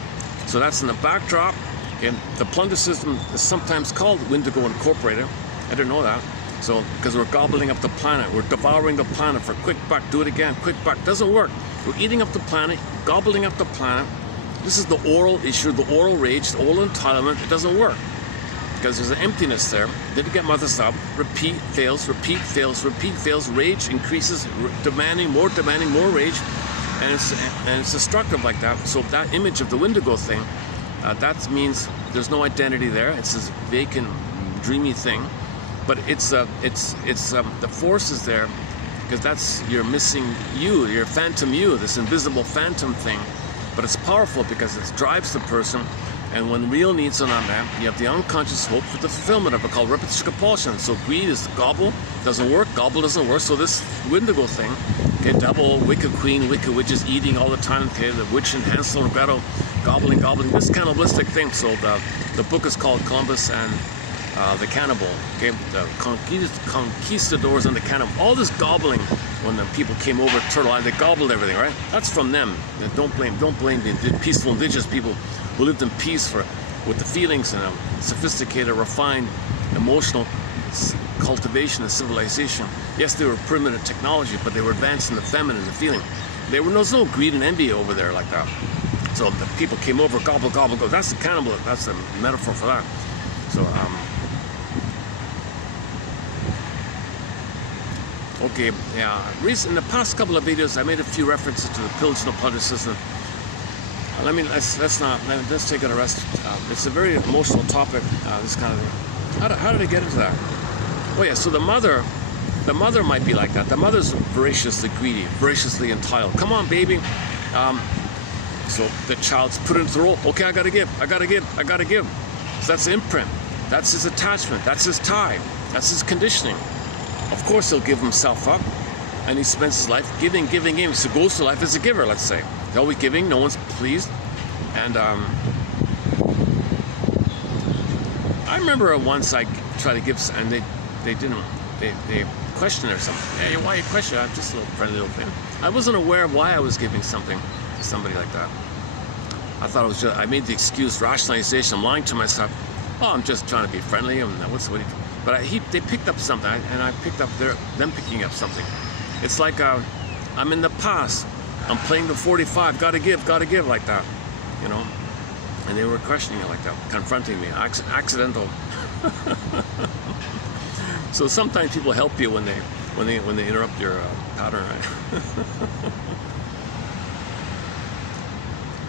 So that's in the backdrop. And the plunder system is sometimes called Wendigo Incorporated. I didn't know that. So, because we're gobbling up the planet, we're devouring the planet for quick buck, do it again, quick buck. Doesn't work. We're eating up the planet, gobbling up the planet. This is the oral issue, the oral rage, the oral entitlement. It doesn't work because there's an emptiness there. Didn't get mothers up. Repeat, fails, repeat, fails, repeat, fails. Rage increases, demanding, more rage, and it's destructive like that. So that image of the Wendigo thing, that means there's no identity there. It's this vacant, dreamy thing, but it's the force is there because that's your missing you, your phantom you, this invisible phantom thing. But it's powerful because it drives the person, and when real needs are not met, you have the unconscious hope for the fulfillment of it, called repetition compulsion. So greed is gobble, doesn't work, gobble doesn't work. So this Wendigo thing, okay, devil, wicked queen, wicked witches eating all the time, okay, the witch and Hansel and Gretel, gobbling, this cannibalistic thing. So the book is called Columbus and the Cannibal, okay, the conquistadors and the cannibal. All this gobbling when the people came over to Turtle Island, they gobbled everything, right? That's from them. Don't blame the peaceful indigenous people who lived in peace with the feelings and a sophisticated, refined, emotional cultivation and civilization. Yes, they were primitive technology, but they were advancing the feminine, the feeling. There was no greed and envy over there like that. So the people came over, gobble, gobble, go. That's the cannibal. That's the metaphor for that. So, okay, yeah. In the past couple of videos, I made a few references to the pillage no plunder system. Let's take it a rest. It's a very emotional topic. This kind of thing. How did I get into that? Oh yeah. So the mother might be like that. The mother's voraciously greedy, voraciously entitled. Come on, baby. So the child's put into the role. Okay, I gotta give. So that's the imprint. That's his attachment. That's his tie. That's his conditioning. Of course, he'll give himself up, and he spends his life giving. So he goes through life as a giver, let's say. He's always giving, no one's pleased. And I remember once I tried to give, and they questioned or something. Hey, why you question? I'm just a little friendly little thing. I wasn't aware of why I was giving something to somebody like that. I thought it was just, I made the excuse, rationalization, I'm lying to myself. Oh, I'm just trying to be friendly, and but they picked up something, and I picked up them picking up something. It's like I'm in the past, I'm playing the 45, gotta give like that, you know. And they were questioning it like that, confronting me, accidental. So sometimes people help you when they interrupt your pattern, right?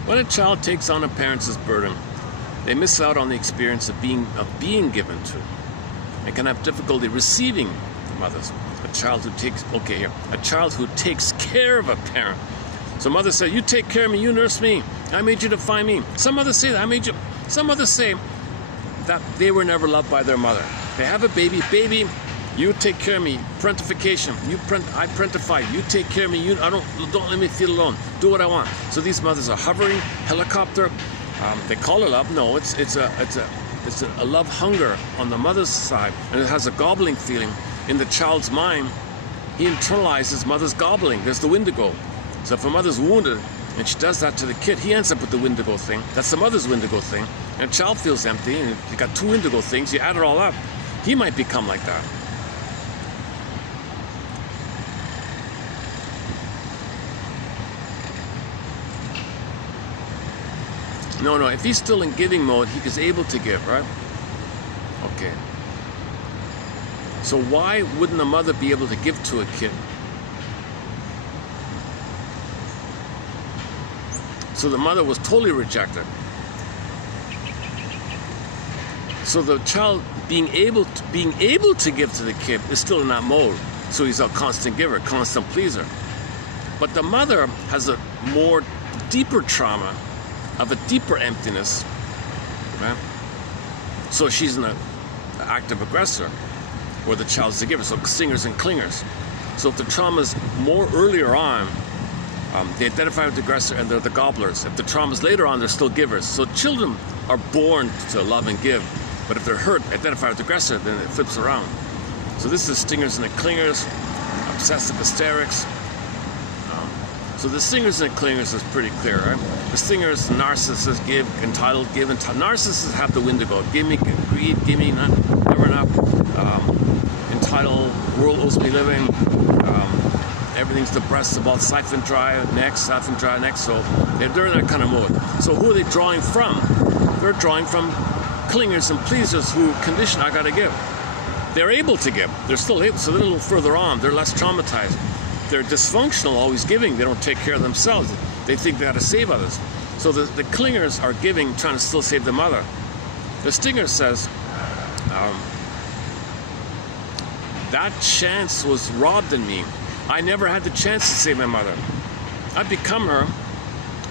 When a child takes on a parent's burden, they miss out on the experience of being given to, and can have difficulty receiving from others. A child who takes care of a parent. So mother said, "You take care of me, you nurse me. I made you to find me." Some others say that, "I made you." Some others say that they were never loved by their mother. They have a baby, you take care of me. Parentification. I parentify. You take care of me. Don't let me feel alone. Do what I want. So these mothers are hovering, helicopter. They call it love. No, it's a love hunger on the mother's side, and it has a gobbling feeling in the child's mind. He internalizes mother's gobbling. There's the Wendigo. So if a mother's wounded and she does that to the kid, he ends up with the Wendigo thing. That's the mother's Wendigo thing. And the child feels empty, and you got two Wendigo things. You add it all up, he might become like that. No, if he's still in giving mode, he is able to give, right? Okay. So why wouldn't a mother be able to give to a kid? So the mother was totally rejected. So the child being able to give to the kid is still in that mode. So he's a constant giver, constant pleaser. But the mother has a more deeper trauma, of a deeper emptiness, right? So she's an active aggressor, where the child's the giver. So stingers and clingers. So if the trauma's more earlier on, they identify with the aggressor and they're the gobblers. If the trauma's later on, they're still givers. So children are born to love and give, but if they're hurt, identify with the aggressor, then it flips around. So this is stingers and the clingers, obsessive hysterics. So the stingers and the clingers is pretty clear, right? The stingers, narcissists, give, entitled, give, narcissists have the Wendigo. Give me greed, give me never enough, entitled, world owes me living, everything's depressed about siphon dry next, so they're in that kind of mode. So who are they drawing from? They're drawing from clingers and pleasers who condition I gotta give. They're able to give. They're still able, so they're a little further on. They're less traumatized. They're dysfunctional, always giving. They don't take care of themselves. They think they gotta save others. So the clingers are giving, trying to still save the mother. The stinger says, that chance was robbed in me. I never had the chance to save my mother. I've become her,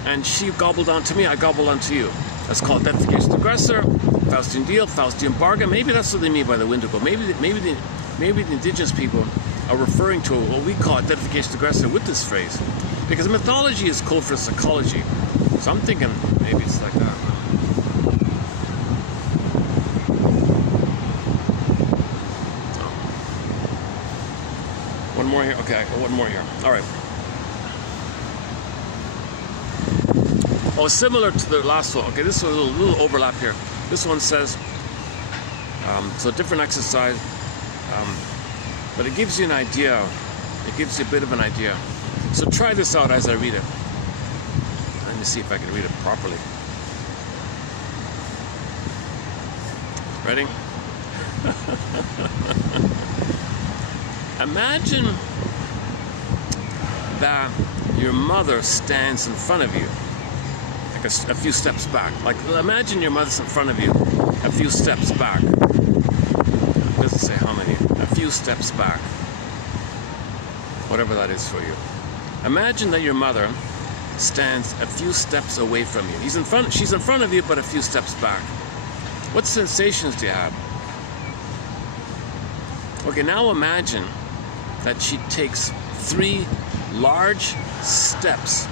and she gobbled onto me, I gobbled onto you. That's called identification of aggressor, Faustian deal, Faustian bargain. Maybe that's what they mean by the Wendigo. Maybe the indigenous people are referring to what we call identification of aggressor with this phrase. Because mythology is code for psychology. So I'm thinking maybe it's like that. One more here. Okay, one more here. All right. Oh, similar to the last one. Okay, this was a little overlap here. This one says, so different exercise, but it gives you an idea. It gives you a bit of an idea. So try this out as I read it. Let me see if I can read it properly. Ready? Imagine that your mother stands in front of you, like a few steps back. Like, imagine your mother's in front of you, a few steps back. It doesn't say how many. A few steps back. Whatever that is for you. Imagine that your mother stands a few steps away from you. She's in front of you, but a few steps back. What sensations do you have? Okay, now imagine that she takes 3 large steps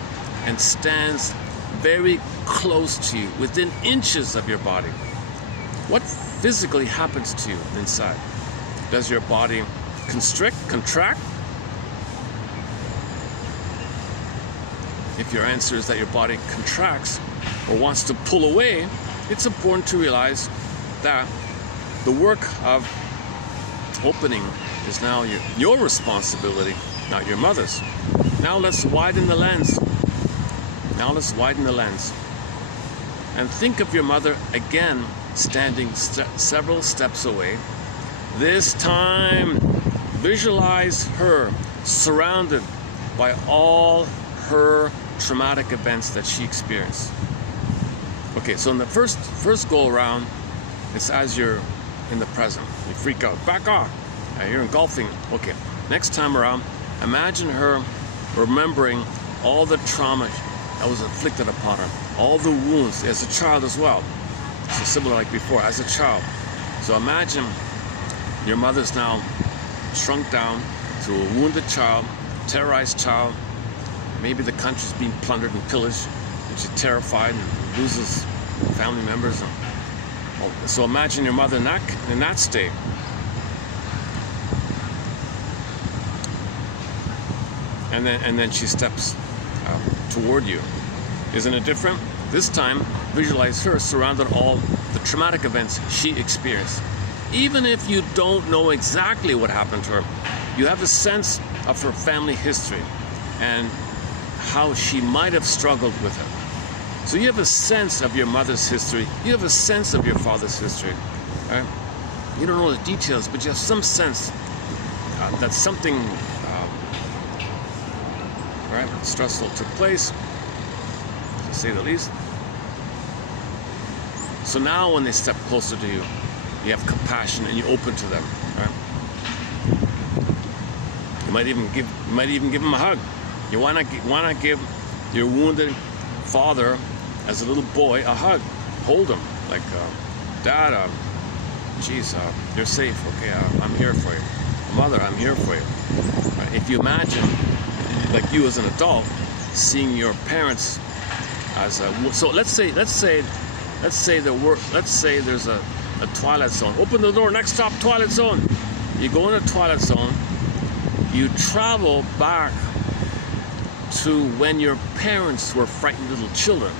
and stands very close to you, within inches of your body. What physically happens to you inside? Does your body constrict, contract? If your answer is that your body contracts or wants to pull away, it's important to realize that the work of opening is now your responsibility, not your mother's. Now let's widen the lens. And think of your mother again standing several steps away. This time, visualize her surrounded by all her traumatic events that she experienced. Okay, so in the first go around, it's as you're in the present. You freak out, back off. You're engulfing. Okay, next time around, imagine her remembering all the trauma that was inflicted upon her, all the wounds as a child as well. So similar like before, as a child. So imagine your mother's now shrunk down to a wounded child, terrorized child. Maybe the country's being plundered and pillaged, and she's terrified and loses family members. So imagine your mother in that state. And then she steps toward you. Isn't it different? This time, visualize her surrounded all the traumatic events she experienced. Even if you don't know exactly what happened to her, you have a sense of her family history and how she might have struggled with it. So you have a sense of your mother's history. You have a sense of your father's history. Right? You don't know the details, but you have some sense that something stressful took place, to say the least. So now when they step closer to you, you have compassion and you open to them. Right? You might even give them a hug. You wanna give your wounded father, as a little boy, a hug. Hold him, like, Dad, geez, you're safe. Okay, I'm here for you. Mother, I'm here for you. Right? If you imagine, like you as an adult, seeing your parents as a, so let's say there's a twilight zone. Open the door, next stop, twilight zone. You go in a twilight zone, you travel back to when your parents were frightened little children,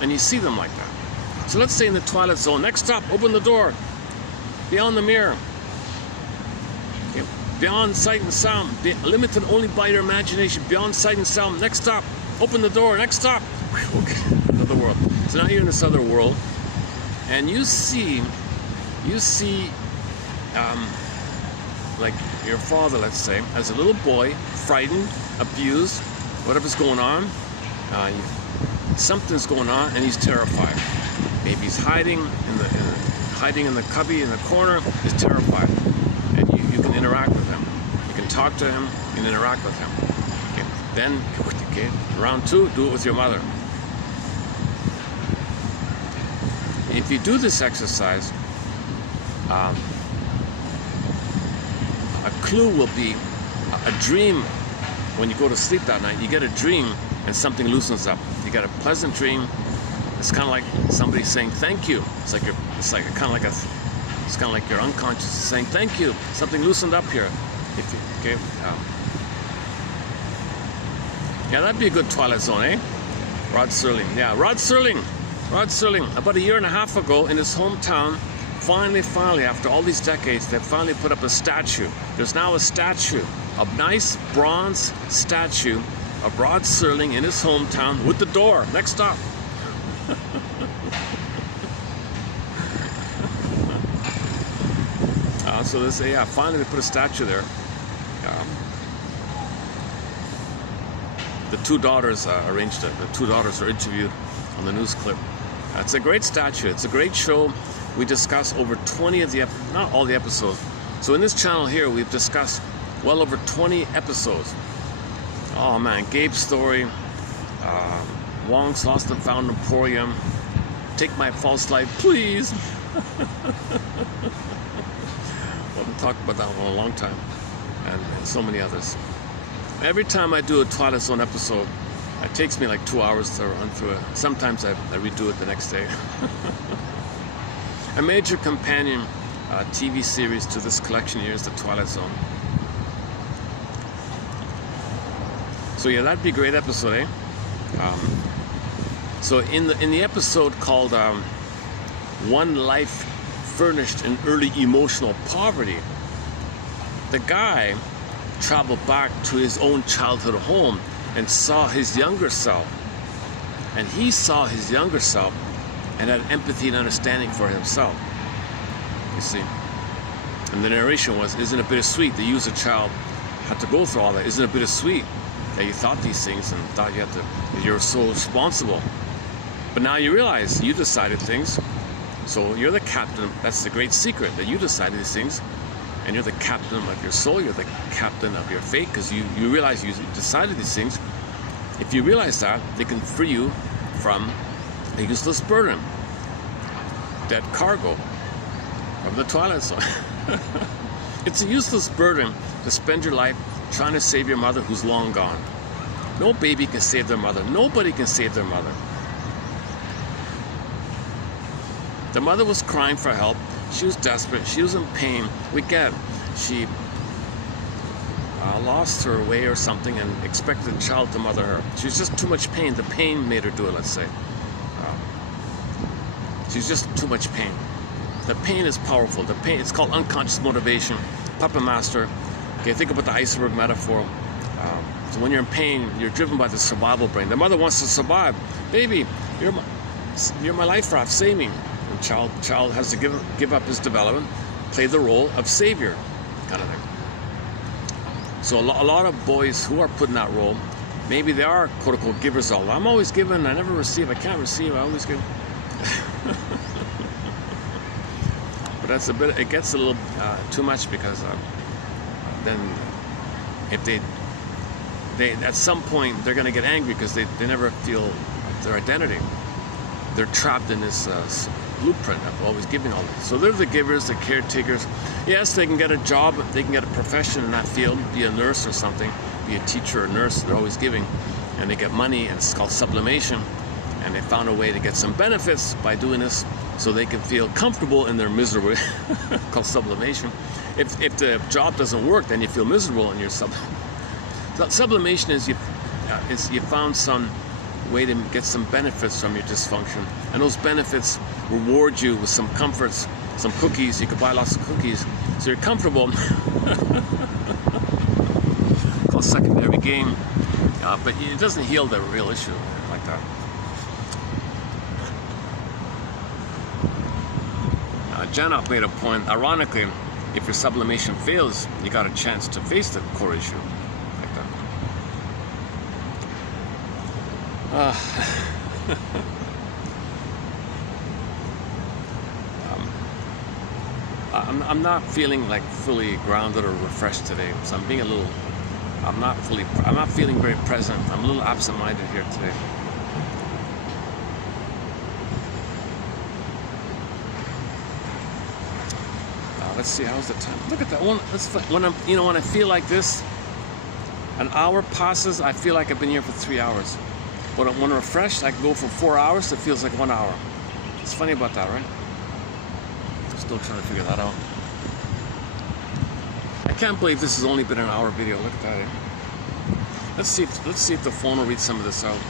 and you see them like that. So let's say in the twilight zone, next stop, open the door, beyond the mirror. Okay. beyond sight and sound, limited only by your imagination, beyond sight and sound. Next stop, open the door, next stop. Okay, another world. So now you're in this other world, and you see, like your father, let's say, as a little boy, frightened, abused, whatever's going on, something's going on, and he's terrified. Maybe he's hiding in the cubby in the corner. He's terrified, and you can interact with him. You can talk to him. You can interact with him. Okay. Then, okay, round 2, do it with your mother. If you do this exercise, a clue will be a dream. When you go to sleep that night, you get a dream and something loosens up. You get a pleasant dream. It's kind of like somebody saying thank you. It's kind of like your unconscious is saying thank you. Something loosened up here. Okay. Yeah, that'd be a good Twilight Zone, eh? Rod Serling. Yeah, Rod Serling. About a year and a half ago in his hometown, finally, after all these decades, they finally put up a statue. There's now a statue, a nice bronze statue of Rod Serling in his hometown with the door. Next stop. So they say, yeah, finally they put a statue there. The 2 daughters arranged it. The 2 daughters were interviewed on the news clip. It's a great statue. It's a great show. We discuss over 20 of the not all the episodes. So in this channel here, we've discussed well over 20 episodes. Oh man, Gabe's story, Wong's Lost and Found Emporium, Take My False Life, please. Well, I've talked about that one a long time, and so many others. Every time I do a Twilight Zone episode, it takes me like 2 hours to run through it. Sometimes I redo it the next day. A major companion TV series to this collection here is The Twilight Zone. So yeah, that'd be a great episode, eh? So in the episode called One Life Furnished in Early Emotional Poverty, the guy traveled back to his own childhood home and saw his younger self. And he saw his younger self and had empathy and understanding for himself. You see? And the narration was, isn't it bittersweet that you as a child had to go through all that? Isn't it bittersweet that you thought these things and thought you had to, that you're so responsible? But now you realize you decided things. So you're the captain. That's the great secret, that you decided these things. And you're the captain of your soul. You're the captain of your fate, because you realize you decided these things. If you realize that, they can free you from a useless burden. Dead cargo from the Twilight Zone. It's a useless burden to spend your life trying to save your mother who's long gone. No baby can save their mother. Nobody can save their mother. The mother was crying for help. She was desperate. She was in pain. We get it. She lost her way or something and expected the child to mother her. She was just too much pain. The pain made her do it, let's say. She's just too much pain. The pain is powerful. The pain, it's called unconscious motivation. Puppet master. Okay, think about the iceberg metaphor. So when you're in pain, you're driven by the survival brain. The mother wants to survive. Baby, you're my life raft. Save me. And child has to give up his development, play the role of savior, kind of thing. So a lot of boys who are put in that role, maybe they are quote unquote givers all. I'm always giving. I never receive. I can't receive. I always give. But that's a bit. It gets a little too much, because then if they at some point they're going to get angry because they never feel their identity. They're trapped in this blueprint of always giving all this. So they're the givers, the caretakers. Yes, they can get a job, they can get a profession in that field, be a nurse or something, be a teacher or nurse. They're always giving, and they get money, and it's called sublimation. And they found a way to get some benefits by doing this, so they can feel comfortable in their misery. Called sublimation. If the job doesn't work, then you feel miserable, and you're sublimation is you found some way to get some benefits from your dysfunction, and those benefits reward you with some comforts some cookies. You could buy lots of cookies, so you're comfortable. Called secondary gain, but it doesn't heal the real issue like that. Janoff made a point. Ironically, if your sublimation fails, you got a chance to face the core issue like that. I'm not feeling like fully grounded or refreshed today, so I'm being a little. I'm not feeling very present. I'm a little absent-minded here today. Let's see, how's the time? Look at that one. When I feel like this, an hour passes. I feel like I've been here for 3 hours. But when I'm refreshed, I can go for 4 hours. It feels like 1 hour. It's funny about that, right? Still trying to figure that out. I can't believe this has only been an hour video. Look at that. Let's see if the phone will read some of this out.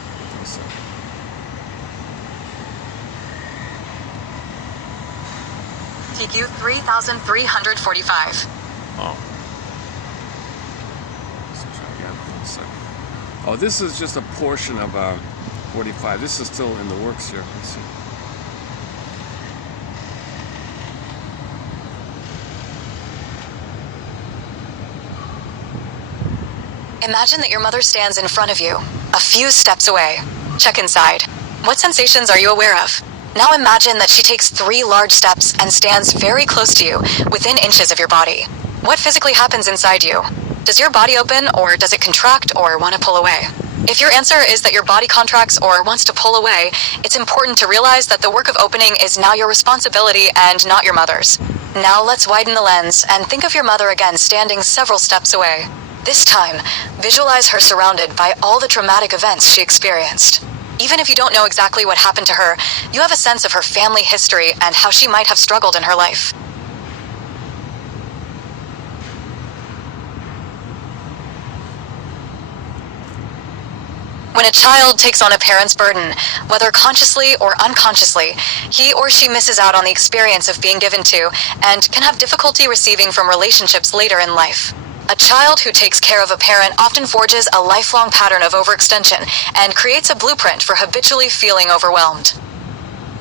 TQ 3,345. Oh. Oh, this is just a portion of 45. This is still in the works here. Let's see. Imagine that your mother stands in front of you, a few steps away. Check inside. What sensations are you aware of? Now imagine that she takes 3 large steps and stands very close to you, within inches of your body. What physically happens inside you? Does your body open, or does it contract, or want to pull away? If your answer is that your body contracts or wants to pull away, it's important to realize that the work of opening is now your responsibility and not your mother's. Now let's widen the lens and think of your mother again standing several steps away. This time, visualize her surrounded by all the traumatic events she experienced. Even if you don't know exactly what happened to her, you have a sense of her family history and how she might have struggled in her life. When a child takes on a parent's burden, whether consciously or unconsciously, he or she misses out on the experience of being given to and can have difficulty receiving from relationships later in life. A child who takes care of a parent often forges a lifelong pattern of overextension and creates a blueprint for habitually feeling overwhelmed.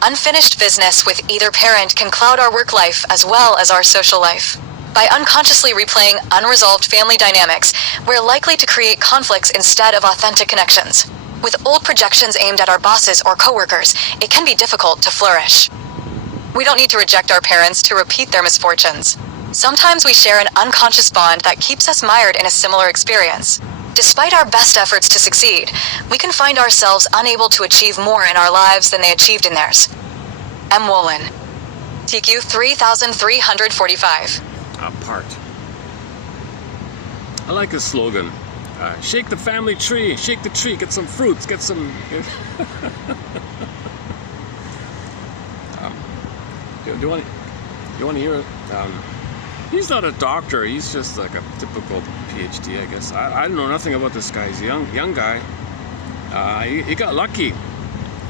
Unfinished business with either parent can cloud our work life as well as our social life. By unconsciously replaying unresolved family dynamics, we're likely to create conflicts instead of authentic connections. With old projections aimed at our bosses or coworkers, it can be difficult to flourish. We don't need to reject our parents to repeat their misfortunes. Sometimes we share an unconscious bond that keeps us mired in a similar experience. Despite our best efforts to succeed, we can find ourselves unable to achieve more in our lives than they achieved in theirs. M. Woolen. TQ 3,345. Apart. I like his slogan. Shake the family tree, shake the tree, get some fruits, get some... do you want to hear it? He's not a doctor. He's just like a typical PhD, I guess. I don't know nothing about this guy. He's a young guy. He got lucky.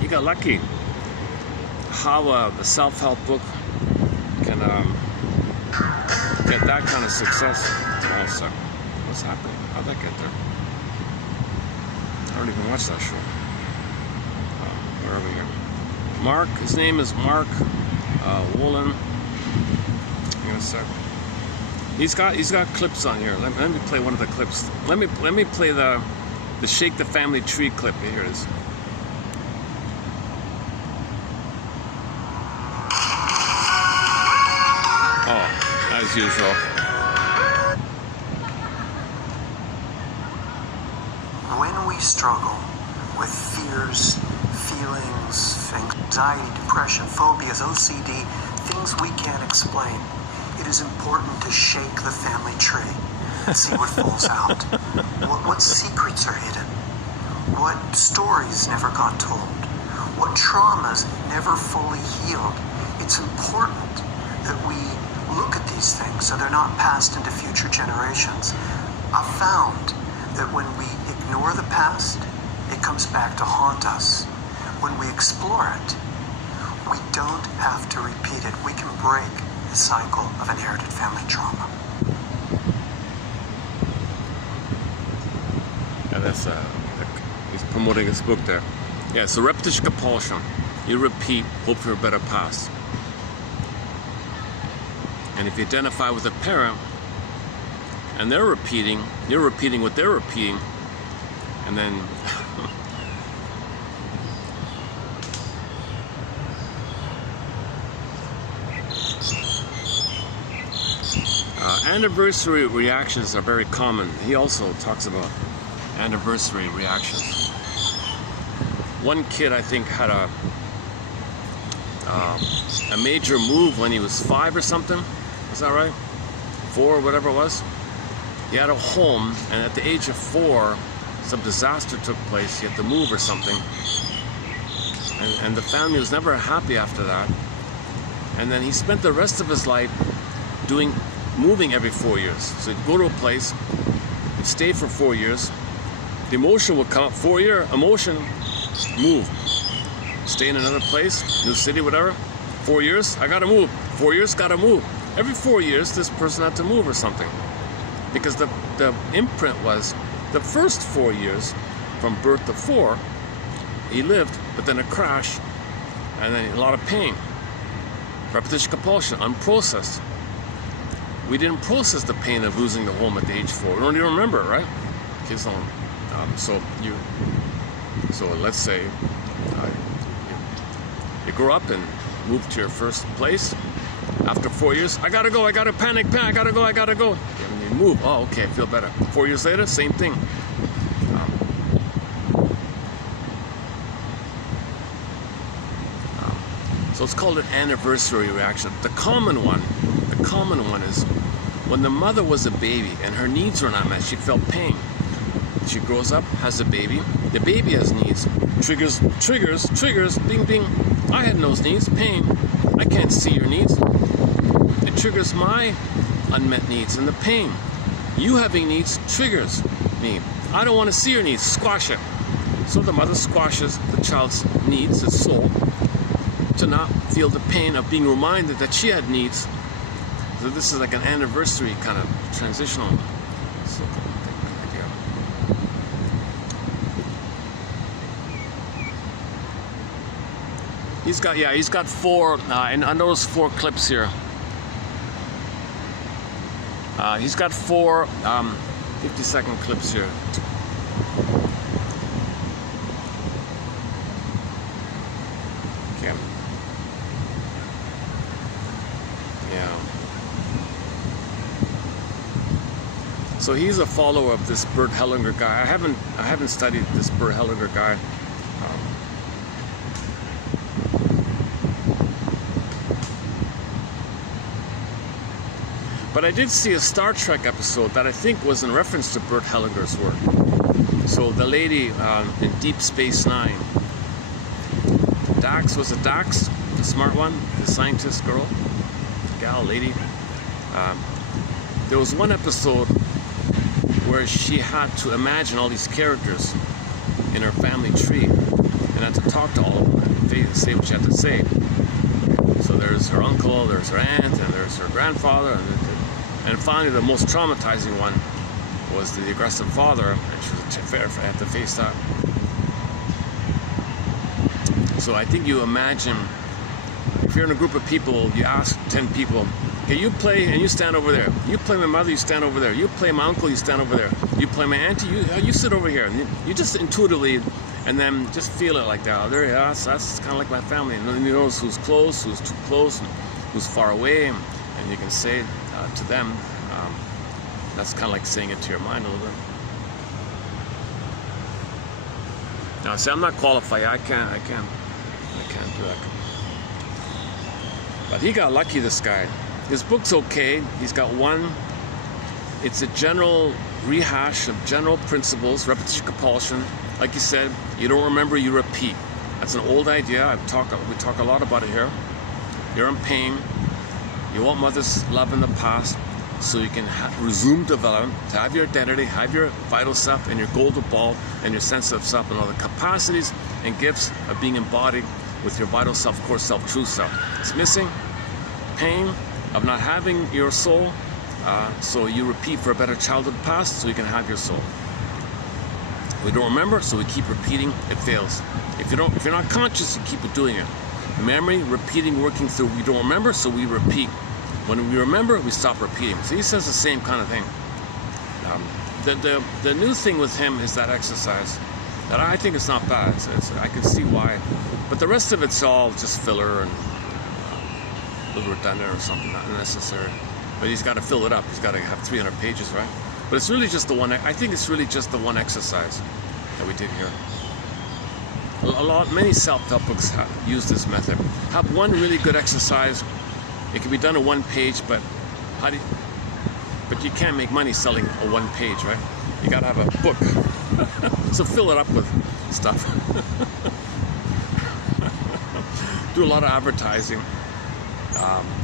He got lucky. How a self-help book can get that kind of success. Oh, so what's happening? How'd that get there? I don't even watch that show. Where are we here? Mark. His name is Mark Woolen. Hang on a sec. He's got clips on here. Let me play one of the clips. Let me play the Shake the Family Tree clip. Here it is. Oh, as usual. When we struggle with fears, feelings, anxiety, depression, phobias, OCD, things we can't explain, it is important to shake the family tree and see what falls out. What secrets are hidden? What stories never got told? What traumas never fully healed? It's important that we look at these things so they're not passed into future generations. I've found that when we ignore the past, it comes back to haunt us. When we explore it, We don't have to repeat it. We can break the cycle of inherited family trauma. Yeah, that's he's promoting his book there. Yeah, so repetition compulsion. You repeat, hope for a better past. And if you identify with a parent and they're repeating, you're repeating what they're repeating, and then anniversary reactions are very common. He also talks about anniversary reactions. One kid, I think, had a major move when he was 5 or something. Is that right? 4 or whatever it was. He had a home, and at the age of 4, some disaster took place. He had to move or something. And the family was never happy after that. And then he spent the rest of his life moving every 4 years. So he'd go to a place, he'd stay for 4 years. The emotion would come up, 4-year emotion, move. Stay in another place, new city, whatever. 4 years, I gotta move. 4 years, gotta move. Every 4 years, this person had to move or something. Because the imprint was the first 4 years, from birth to 4, he lived, but then a crash, and then a lot of pain. Repetition compulsion, unprocessed. We didn't process the pain of losing the home at the age 4. We don't even remember it, right? Kids don't. So let's say you grow up and move to your first place. After 4 years, I gotta go, I gotta panic, I gotta go. And you move, oh, okay, I feel better. 4 years later, same thing. So it's called an anniversary reaction. The common one is when the mother was a baby and her needs were not met, she felt pain. She grows up, has a baby. The baby has needs. Triggers, bing, bing. I had those needs, pain. I can't see your needs. It triggers my unmet needs and the pain. You having needs triggers me. I don't want to see your needs, squash it. So the mother squashes the child's needs, its soul, to not feel the pain of being reminded that she had needs. So this is like an anniversary kind of transitional. He's got 4, and on those 4 clips here, he's got 4 50-second clips here. Okay. Yeah. So he's a follower of this Bert Hellinger guy. I haven't studied this Bert Hellinger guy. But I did see a Star Trek episode that I think was in reference to Bert Hellinger's work. So the lady in Deep Space Nine, Dax, was it Dax, the smart one, the scientist girl, gal, lady? There was one episode where she had to imagine all these characters in her family tree and had to talk to all of them and say what she had to say. So there's her uncle, there's her aunt, and there's her grandfather, and finally the most traumatizing one was the aggressive father, and she had to face that. So I think you imagine, if you're in a group of people, you ask 10 people, okay, you play and you stand over there. You play my mother, you stand over there. You play my uncle, you stand over there. You play my auntie, you sit over here. And you just intuitively, and then just feel it like that. There, yeah, that's kind of like my family. And then you know who's close, who's too close, and who's far away, and you can say to them. That's kind of like saying it to your mind a little bit. Now, see, I'm not qualified. I can't do that. But he got lucky, this guy. His book's okay. He's got one. It's a general rehash of general principles, repetition compulsion. Like you said, you don't remember, you repeat. That's an old idea. We talk a lot about it here. You're in pain. You want mother's love in the past, so you can resume development, to have your identity, have your vital self, and your golden ball, and your sensitive self, and all the capacities and gifts of being embodied with your vital self, core self, true self. It's missing. Pain of not having your soul, so you repeat for a better childhood past so you can have your soul. We don't remember, so we keep repeating. It fails. If you're not conscious, you keep doing it. Memory, repeating, working through. We don't remember, so we repeat. When we remember, we stop repeating. So he says the same kind of thing. The new thing with him is that exercise. That I think it's not bad. I can see why, but the rest of it's all just filler and a little redundant or something, not necessary. But he's got to fill it up. He's got to have 300 pages, right? But it's really just the one. I think it's really just the one exercise that we did here. Many self-help books use this method. Have one really good exercise. It can be done in one page, but but you can't make money selling a one page, right? You got to have a book. So fill it up with stuff. Do a lot of advertising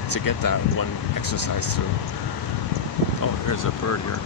to get that one exercise through. Oh, there's a bird here.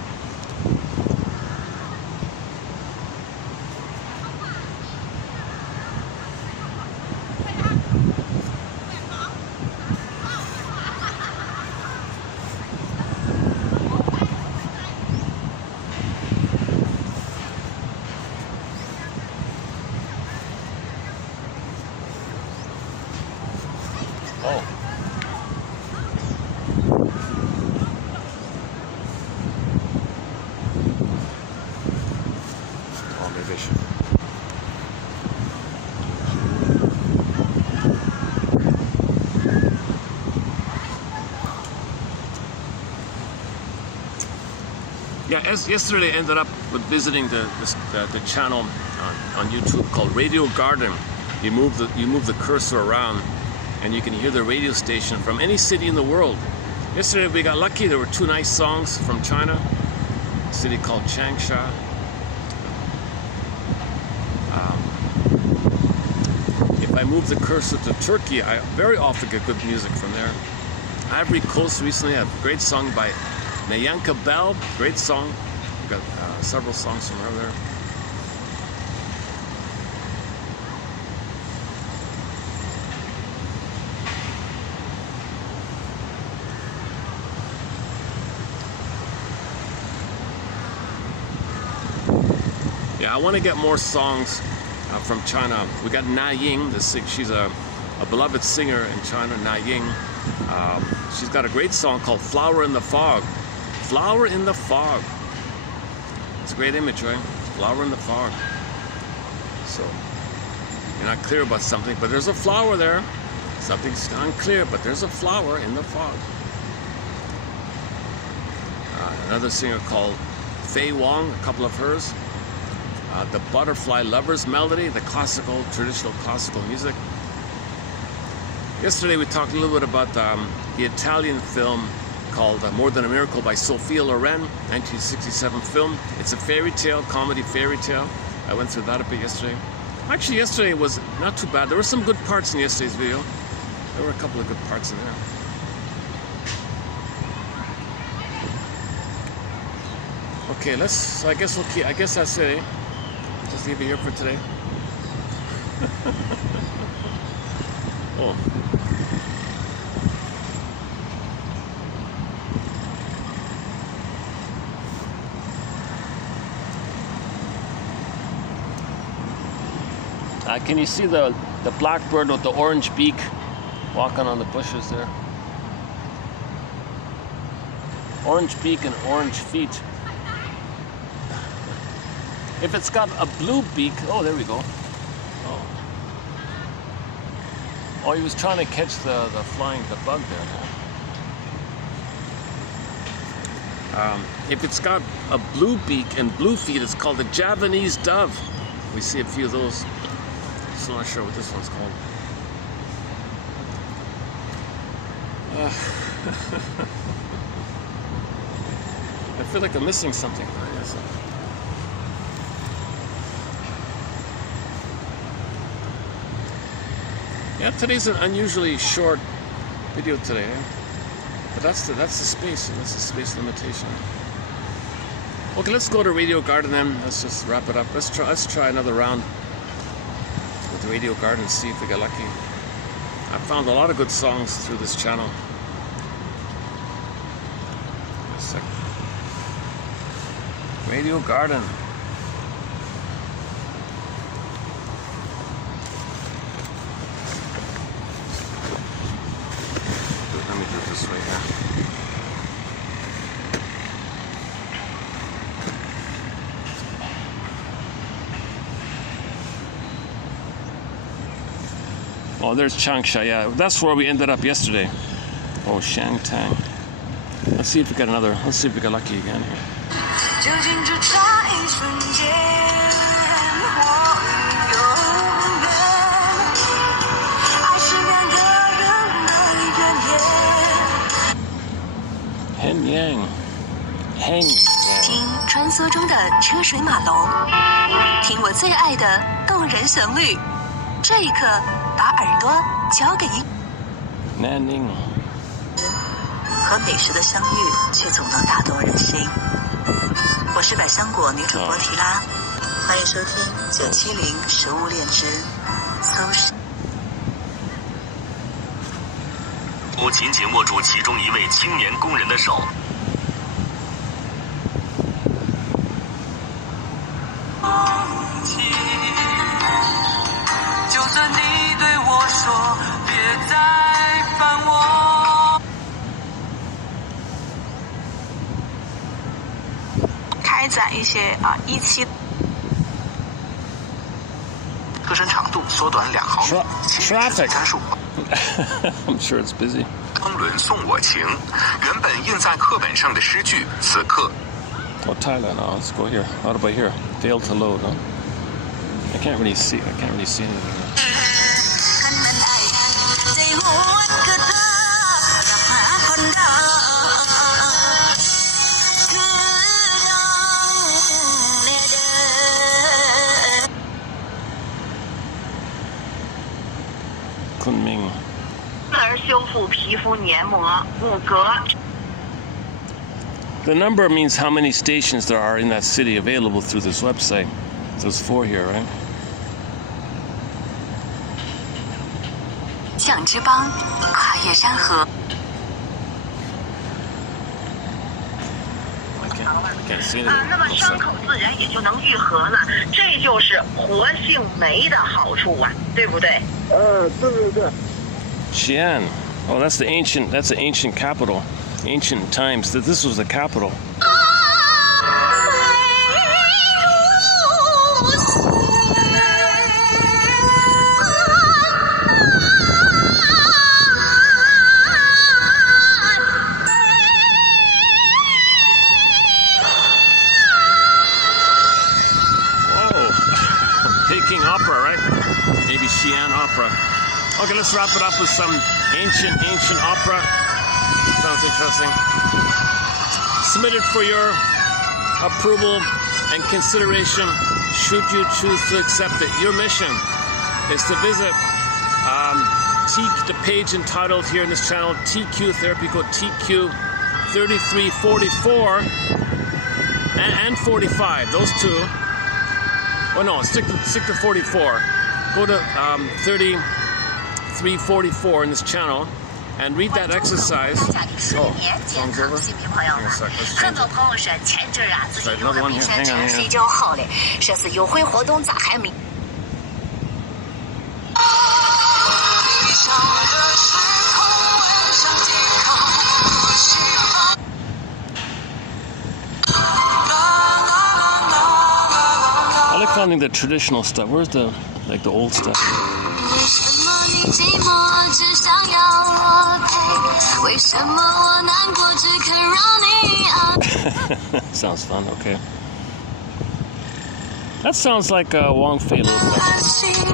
Yeah, yesterday I ended up with visiting the channel on YouTube called Radio Garden. You move the cursor around, and you can hear the radio station from any city in the world. Yesterday we got lucky. There were 2 nice songs from China, a city called Changsha. If I move the cursor to Turkey, I very often get good music from there. Ivory Coast recently had a great song by Nayanka Bell, great song. We've got several songs from her there. Yeah, I want to get more songs from China. We got Na Ying, she's a beloved singer in China, Na Ying. She's got a great song called Flower in the Fog. Flower in the fog. It's a great image, right? Flower in the fog. So, you're not clear about something, but there's a flower there. Something's unclear, but there's a flower in the fog. Another singer called Fei Wong, a couple of hers. The Butterfly Lovers Melody, the traditional classical music. Yesterday we talked a little bit about the Italian film called More Than a Miracle by Sophia Loren, 1967 film. It's a fairy tale, comedy fairy tale. I went through that a bit yesterday. Actually, yesterday was not too bad. There were some good parts in yesterday's video. There were a couple of good parts in there. Okay, I guess that's it. Just leave it here for today. Oh. Can you see the blackbird with the orange beak walking on the bushes there? Orange beak and orange feet. If it's got a blue beak, oh, there we go. Oh, he was trying to catch the bug there. If it's got a blue beak and blue feet, it's called a Javanese dove. We see a few of those. I'm not sure what this one's called. I feel like I'm missing something. Yeah, today's an unusually short video today, eh? But that's the space. That's the space limitation. Okay, let's go to Radio Garden then. Let's just wrap it up. Let's try another round with Radio Garden, see if we get lucky. I've found a lot of good songs through this channel. A sec. Radio Garden. Let me do it this way here. Oh, there's Changsha, yeah. That's where we ended up yesterday. Oh, Shangtang. Let's see if we get another. Let's see if we get lucky again here. Hen Yang. Hen Yang. 听穿梭中的车水马龙，听我最爱的动人旋律。这一刻，把耳朵交给一。Nanning. 和美食的相遇，却总能打动人心。我是百香果女主播提拉，欢迎收听970食物链之搜食。我紧紧握住其中一位青年工人的手。就算你对我说别再烦我，开展一些一期车身长度缩短2毫米， Traffic. 加速。I'm sure it's busy. 汤伦送我情，原本印在课本上的诗句，此刻。 Oh, Thailand. Oh, let's go here. How about here? Failed to load. Huh? I can't really see anything here. Kunming. 而修复皮肤黏膜、骨骼。 The number means how many stations there are in that city available through this website. There's 4 here, right? 酱之邦，跨越山河。 I can't see 那么 anything. 伤口自然也就能愈合了，这就是活性酶的好处啊，对不对？对。 Xi'an. Oh, that's the ancient capital. Ancient times. This was the capital. Peking opera, right? Maybe Xi'an opera. Okay, let's wrap it up with some ancient opera. Sounds interesting. Submitted for your approval and consideration should you choose to accept it. Your mission is to visit the page entitled here in this channel, TQ Therapy Code TQ 3344 and 45. Those two. Oh no, stick to 44. Go to 3344 in this channel and read that exercise. Oh, song's over. Hang on a sec, let's change it. Sorry, another one here. Hang on. 这次优惠活动咋还没？ I like finding the traditional stuff. Where's the old stuff? Sounds fun. Okay. That sounds like Wang Fei little collection.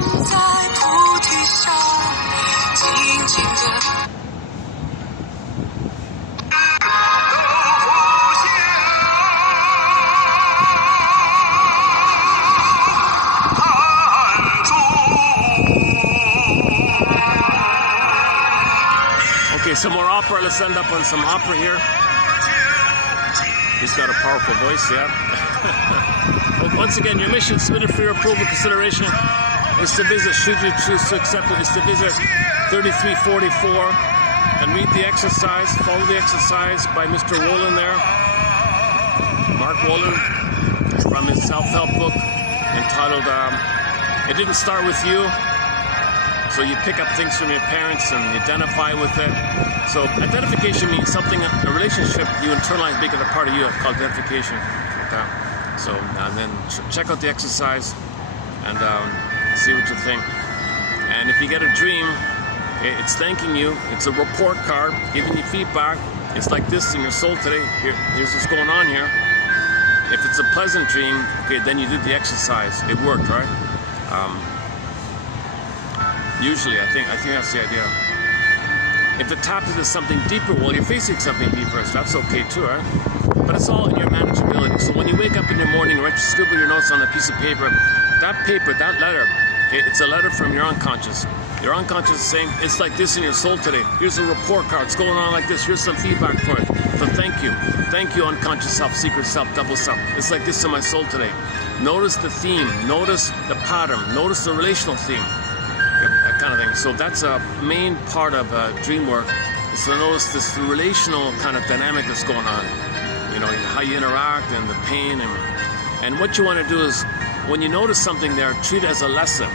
Okay, some more opera. Let's end up on some opera here. He's got a powerful voice, yeah. Once again, your mission submitted for your approval consideration is to visit, should you choose to accept it, is to visit 3344 and read the exercise, follow the exercise by Mr. Wolin there, Mark Wolin, from his self-help book entitled It Didn't Start With You. So you pick up things from your parents and you identify with it. So identification means something, a relationship you internalize, make it a part of you. It's called identification. Like that. So and then check out the exercise and see what you think. And if you get a dream, it's thanking you. It's a report card giving you feedback. It's like this in your soul today. Here's what's going on here. If it's a pleasant dream, okay, then you did the exercise. It worked, right? Usually, I think that's the idea. If it taps into something deeper, well, you're facing something deeper, so that's okay too, right? But it's all in your manageability. So when you wake up in the morning, right, you scribble your notes on a piece of paper. That paper, that letter, okay, it's a letter from your unconscious. Your unconscious is saying, it's like this in your soul today. Here's a report card. It's going on like this. Here's some feedback for it. So thank you. Thank you, unconscious self, secret self, double self. It's like this in my soul today. Notice the theme. Notice the pattern. Notice the relational theme. That kind of thing. So that's a main part of dream work. Is to notice this relational kind of dynamic that's going on. You know, how you interact and the pain. And what you want to do is, when you notice something there, treat it as a lesson.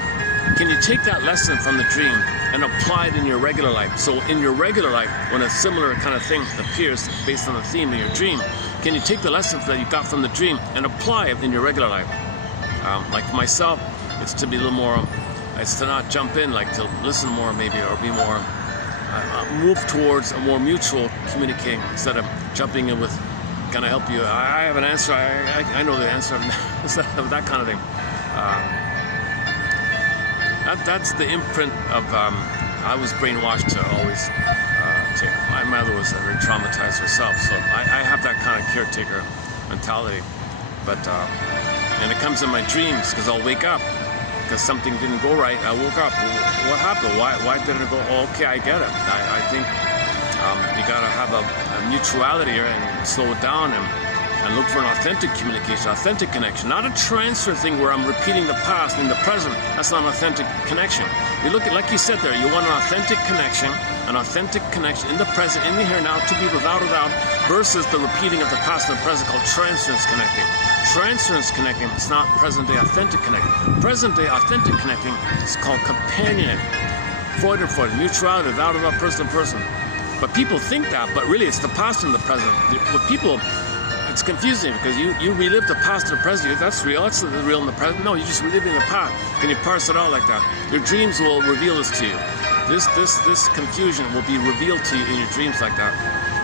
Can you take that lesson from the dream and apply it in your regular life? So in your regular life, when a similar kind of thing appears based on the theme of your dream, can you take the lessons that you got from the dream and apply it in your regular life? Like for myself, it's to be a little more, it's to not jump in, like to listen more maybe, or be more, move towards a more mutual communicating instead of jumping in with, can I help you? I have an answer, I know the answer, instead of that kind of thing. That's the imprint of, I was brainwashed to always take, my mother was very traumatized herself, so I have that kind of caretaker mentality. But, and it comes in my dreams, because I'll wake up, because something didn't go right. I woke up, what happened? Why didn't it go? Oh, okay, I get it. I think you gotta have a mutuality here and slow it down and look for an authentic communication, authentic connection, not a transfer thing where I'm repeating the past in the present. That's not an authentic connection. You look at, like you said there, you want an authentic connection in the present, in the here now, to be without a doubt, versus the repeating of the past and the present, called transference connecting. Transference connecting, it's not present day authentic connecting. Present day authentic connecting is called companionate. Freud, mutuality, without a doubt, person to person. But people think that, but really it's the past and the present. What people, it's confusing because you relive the past and the present. That's real. That's the real in the present. No, you're just reliving the past. Can you parse it out like that? Your dreams will reveal this to you. This confusion will be revealed to you in your dreams like that.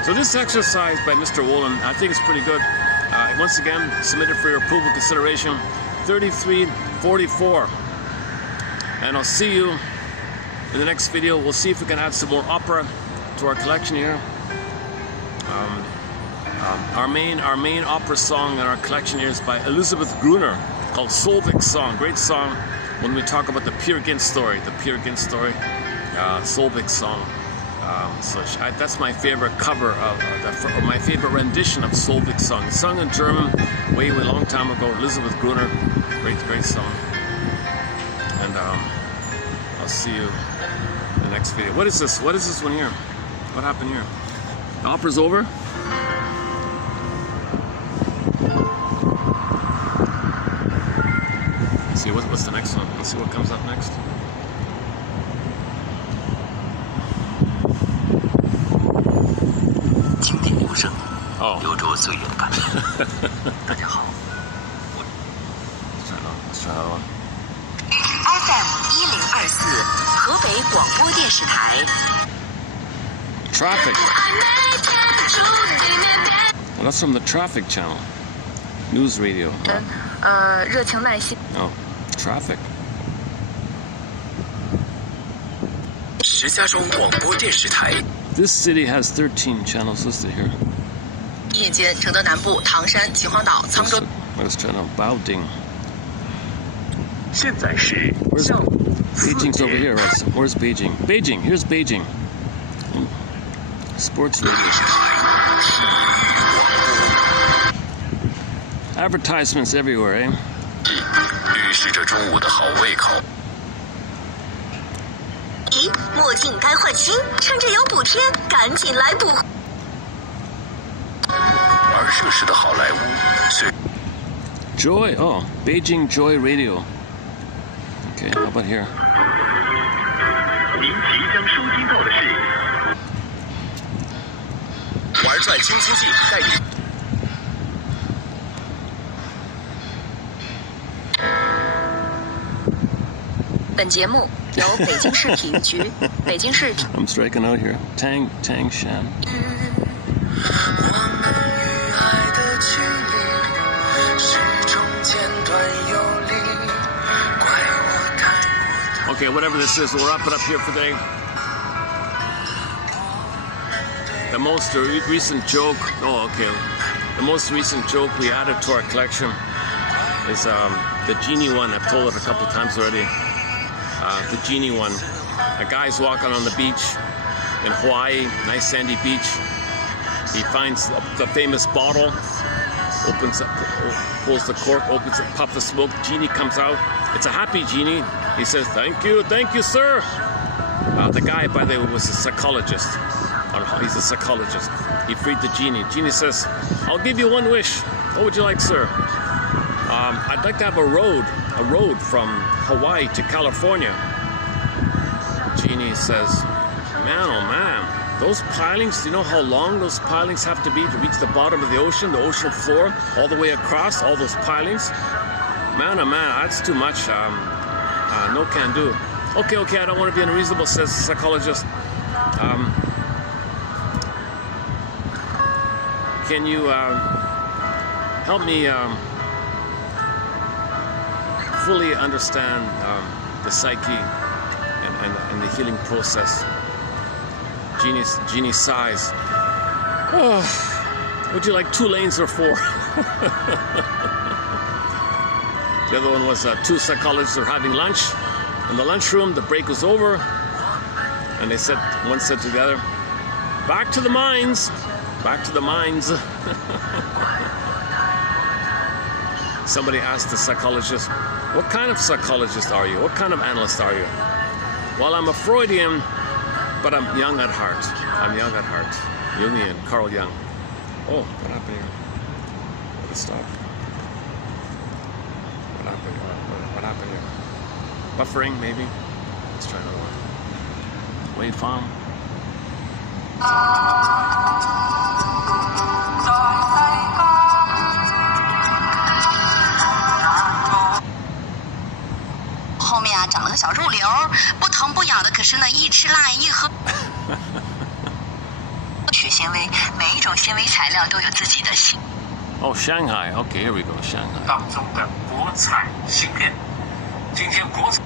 So this exercise by Mr. Wolin, I think it's pretty good. Once again, submitted for your approval consideration, 3344. And I'll see you in the next video. We'll see if we can add some more opera to our collection here. Our main opera song in our collection here is by Elizabeth Bruner, called Solvik's Song. Great song when we talk about the Peer Gynt story. Solvik's Song. That's my favorite cover of my favorite rendition of Solvik's Song. It's sung in German way long time ago. Elizabeth Bruner, great song. And I'll see you in the next video. What is this? What is this one here? What happened here? The opera's over? Let's see what's the next one. Let's see what comes up next. Oh. Let's try that one. FM 1024 河北广播电视台。 Traffic. Well, that's from the Traffic channel. News radio.热情耐心。 Oh, Traffic. 石家庄广播电视台。 This city has 13 channels listed here. 夜间，承德南部、唐山、秦皇岛、沧州。 Where's channel? Baoding. 现在是下午Beijing's over here, right? Where's Beijing? Beijing. Here's Beijing. Sports radio. Advertisements everywhere, eh? 预示着中午的好胃口。急，墨镜该换新，趁着有补贴，赶紧来补。而这时的好莱坞虽 Joy, oh, Beijing Joy Radio. Okay, how about here? 您即将收听到的是玩转清新剂带你。本节目由北京市体育局、北京市。I'm striking out here. Tang Shan. 我们与爱的距离始终间断有力，怪我太 Okay, whatever this is, we'll wrap it up here for today. The most recent joke. Oh, okay. The most recent joke we added to our collection is the genie one. I've told it a couple times already. The genie one. A guy's walking on the beach in Hawaii, nice sandy beach. He finds the famous bottle, opens up, pulls the cork, opens it, puff the smoke. Genie comes out. It's a happy genie. He says, thank you, sir. The guy, by the way, was a psychologist. He's a psychologist. He freed the genie. Genie says, I'll give you one wish. What would you like, sir? I'd like to have a road from Hawaii to California. Genie says, man, oh man, those pilings, do you know how long those pilings have to be to reach the bottom of the ocean floor, all the way across, all those pilings? Man, oh man, that's too much. No can do. Okay, I don't want to be unreasonable, says the psychologist. Can you help me fully understand the psyche and the healing process? Genie sighs. Oh, would you like 2 lanes or 4? The other one was 2 psychologists were having lunch in the lunchroom. The break was over, and one said to the other, "Back to the mines, back to the mines." Somebody asked the psychologist, "What kind of psychologist are you? What kind of analyst are you?" "Well, I'm a Freudian, but I'm young at heart. I'm young at heart." Jungian, Carl Jung. Oh, what happened here? Let it stop. What happened here? Buffering, maybe? Let's try another one. Waveform. 后面啊长了个小肉瘤，不疼不痒的，可是呢一吃辣一喝。取纤维，每一种纤维材料都有自己的性。Oh, Shanghai. Okay, here we go. Shanghai. 当中的国产芯片，今天国产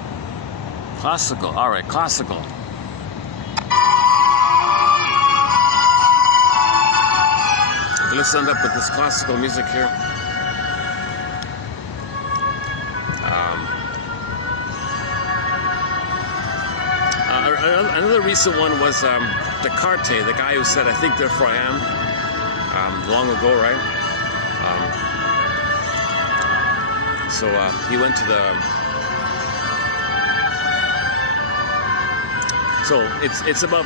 Classical. All right, classical. Let's end up with this classical music here. Another recent one was Descartes, the guy who said, "I think, therefore I am," long ago, right? So he went to the. So it's about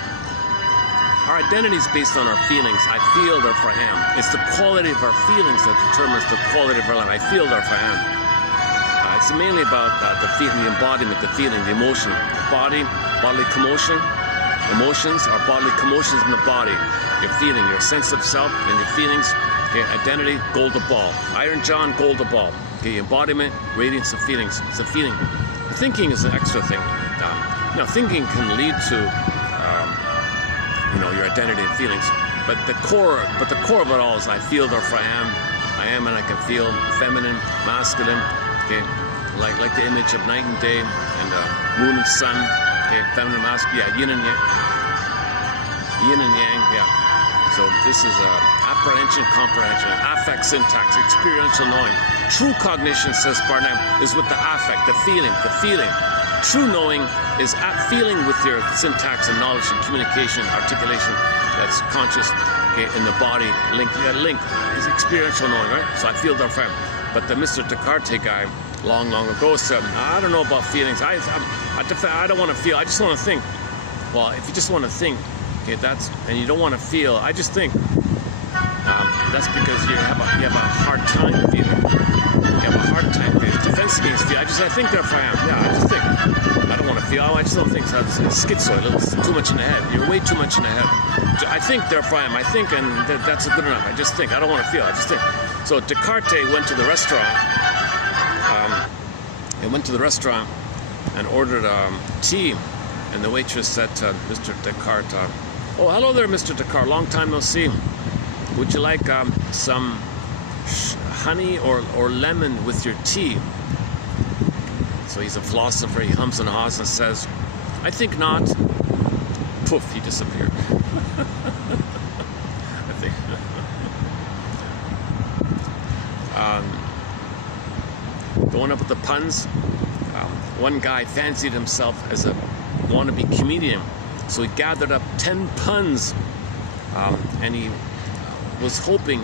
our identity is based on our feelings. I feel, therefore I am. It's the quality of our feelings that determines the quality of our life. I feel, therefore I am. It's mainly about the feeling, the embodiment, the feeling, the emotion, bodily commotion. Emotions are bodily commotions in the body. Your feeling, your sense of self, and your feelings. Okay, identity, gold to ball. Iron John, gold to ball. Okay, embodiment, radiance of feelings. It's a feeling. Thinking is an extra thing. Now, thinking can lead to, your identity and feelings. But the core of it all is I feel, therefore I am and I can feel. Feminine, masculine. Okay, like the image of night and day and moon and sun. Okay, feminine, masculine. Yeah, yin and yang. Yin and yang. Yeah. So this is apprehension, comprehension, affect, syntax, experiential knowing. True cognition, says Barnett, is with the affect, the feeling. True knowing is at feeling with your syntax and knowledge and communication, articulation that's conscious, okay, in the body. Link is experiential knowing, right? So I feel their friend. But the Mr. Descartes guy, long ago said, I don't know about feelings. I don't want to feel. I just want to think. Well, if you just want to think, okay, and you don't want to feel, I just think that's because you have a hard time feeling. You have a hard time feeling. Defense against fear. I think therefore I am. Yeah, I just think. I don't want to feel. I just don't think so. It's schizoid. It's too much in the head. You're way too much in the head. I think therefore I am. I think, and that's good enough. I just think. I don't want to feel. I just think. So Descartes went to the restaurant. He went to the restaurant and ordered tea, and the waitress said to Mr. Descartes, "Oh, hello there, Mr. Descartes. Long time no see. Would you like some honey or lemon with your tea?" So he's a philosopher. He hums and haws and says, "I think not." Poof, he disappeared. I think. Going up with the puns, one guy fancied himself as a wannabe comedian, so he gathered up 10 puns, and he was hoping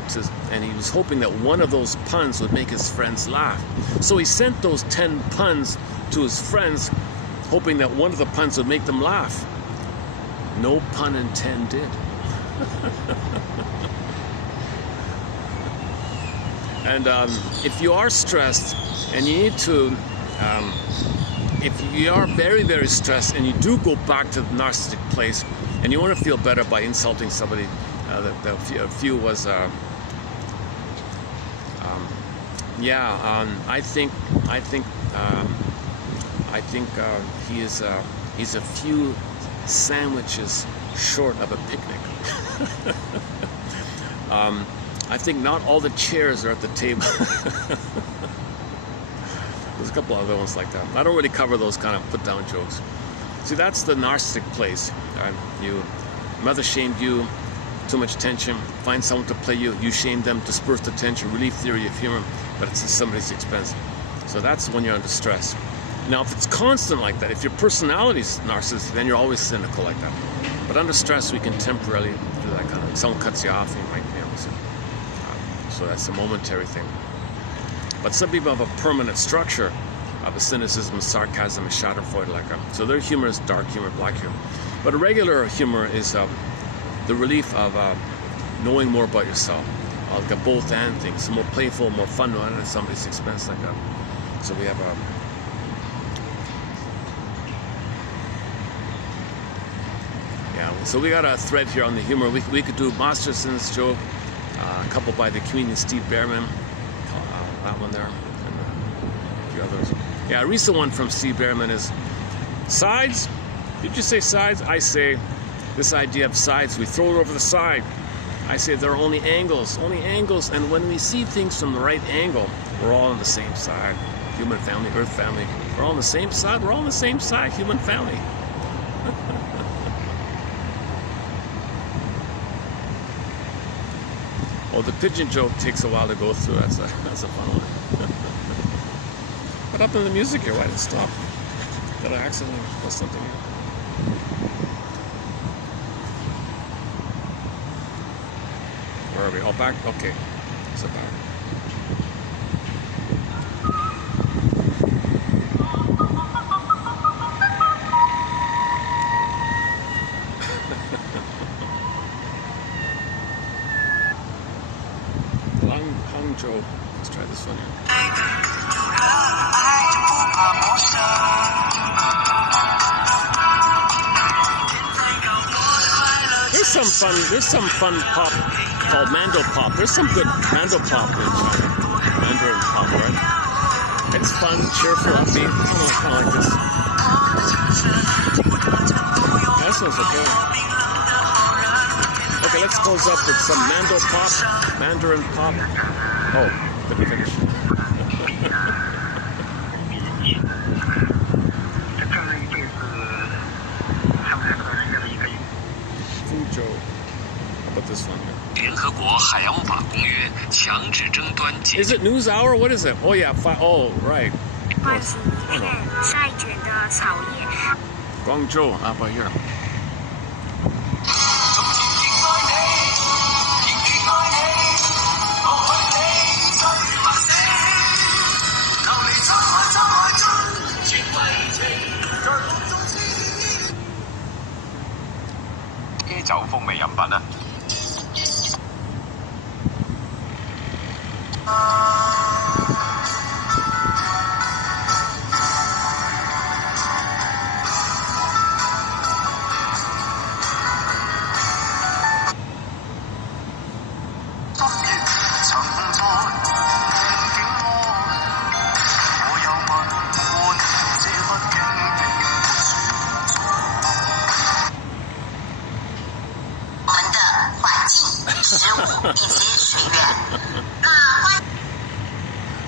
that one of those puns would make his friends laugh. So he sent those 10 puns to his friends, hoping that one of the puns would make them laugh. No pun intended. And if you are stressed and you need to, if you are very, very stressed and you do go back to the narcissistic place and you want to feel better by insulting somebody, the few was, I think he's a few sandwiches short of a picnic. I think not all the chairs are at the table. There's a couple other ones like that. I don't really cover those kind of put-down jokes. See, that's the narcissistic place. Mother shamed you, too much tension. Find someone to play you, you shame them, disperse the tension, relief theory of humor, but it's at somebody's expense. So that's when you're under stress. Now, if it's constant like that, if your personality's narcissistic, then you're always cynical like that. But under stress, we can temporarily do that kind of. Someone cuts you off, and you might be able to. So that's a momentary thing. But some people have a permanent structure of a cynicism, sarcasm, and schadenfreude like that. So their humor is dark humor, black humor. But a regular humor is the relief of knowing more about yourself. Like a both and thing. So more playful, more fun, not at somebody's expense like that. So we have so we got a thread here on the humor. We could do Masterson's joke, a couple by the comedian Steve Behrman, that one there, and a few others. Yeah, a recent one from Steve Behrman is sides. Did you say sides? I say this idea of sides. We throw it over the side. I say there are only angles, and when we see things from the right angle, we're all on the same side. Human family, Earth family, we're all on the same side. We're all on the same side. Human family. Oh, the pigeon joke takes a while to go through. That's a fun one. What happened to the music here? Why did it stop? Did I accidentally press something here? Where are we? Oh, back? Okay. So back. Hangzhou. Let's try this one here. There's some fun pop called Mando pop. There's some good Mando pop in China. Mandarin pop, right? It's fun, cheerful, upbeat. I don't know, kind of like this. That sounds okay. Okay, let's close up with some Mando pop, Mandarin pop. Oh, didn't finish. Fuzhou. How about this one here? Is it News Hour? What is it? Oh yeah, oh right. Guangzhou. How about here? 啤酒風味飲品啊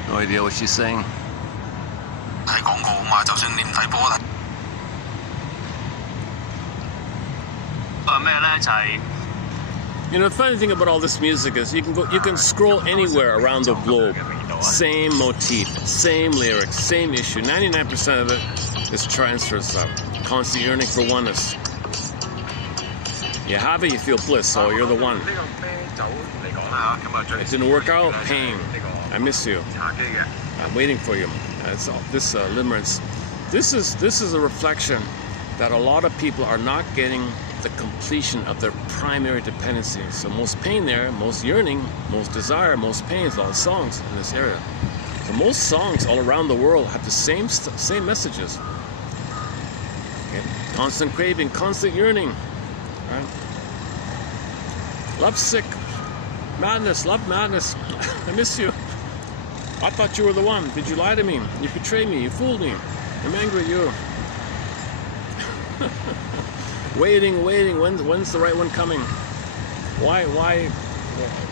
？No idea what she's saying. 睇廣告啊嘛，就算連睇波睇。咩咧？就係。You know, the funny thing about all this music is you can scroll anywhere around the globe. Same motif, same lyrics, same issue. 99% of it is transfer stuff. Constant yearning for oneness. You have it, you feel bliss, so you're the one. It didn't work out, pain. I miss you. I'm waiting for you. That's all. This limerence. This is a reflection that a lot of people are not getting the completion of their primary dependency. So most pain there, most yearning, most desire, most pain is all the songs in this area. So most songs all around the world have the same messages. Okay? Constant craving, constant yearning. Right? Love sick, madness, love madness. I miss you. I thought you were the one. Did you lie to me? You betrayed me. You fooled me. I'm angry at you. Waiting. When's the right one coming? Why?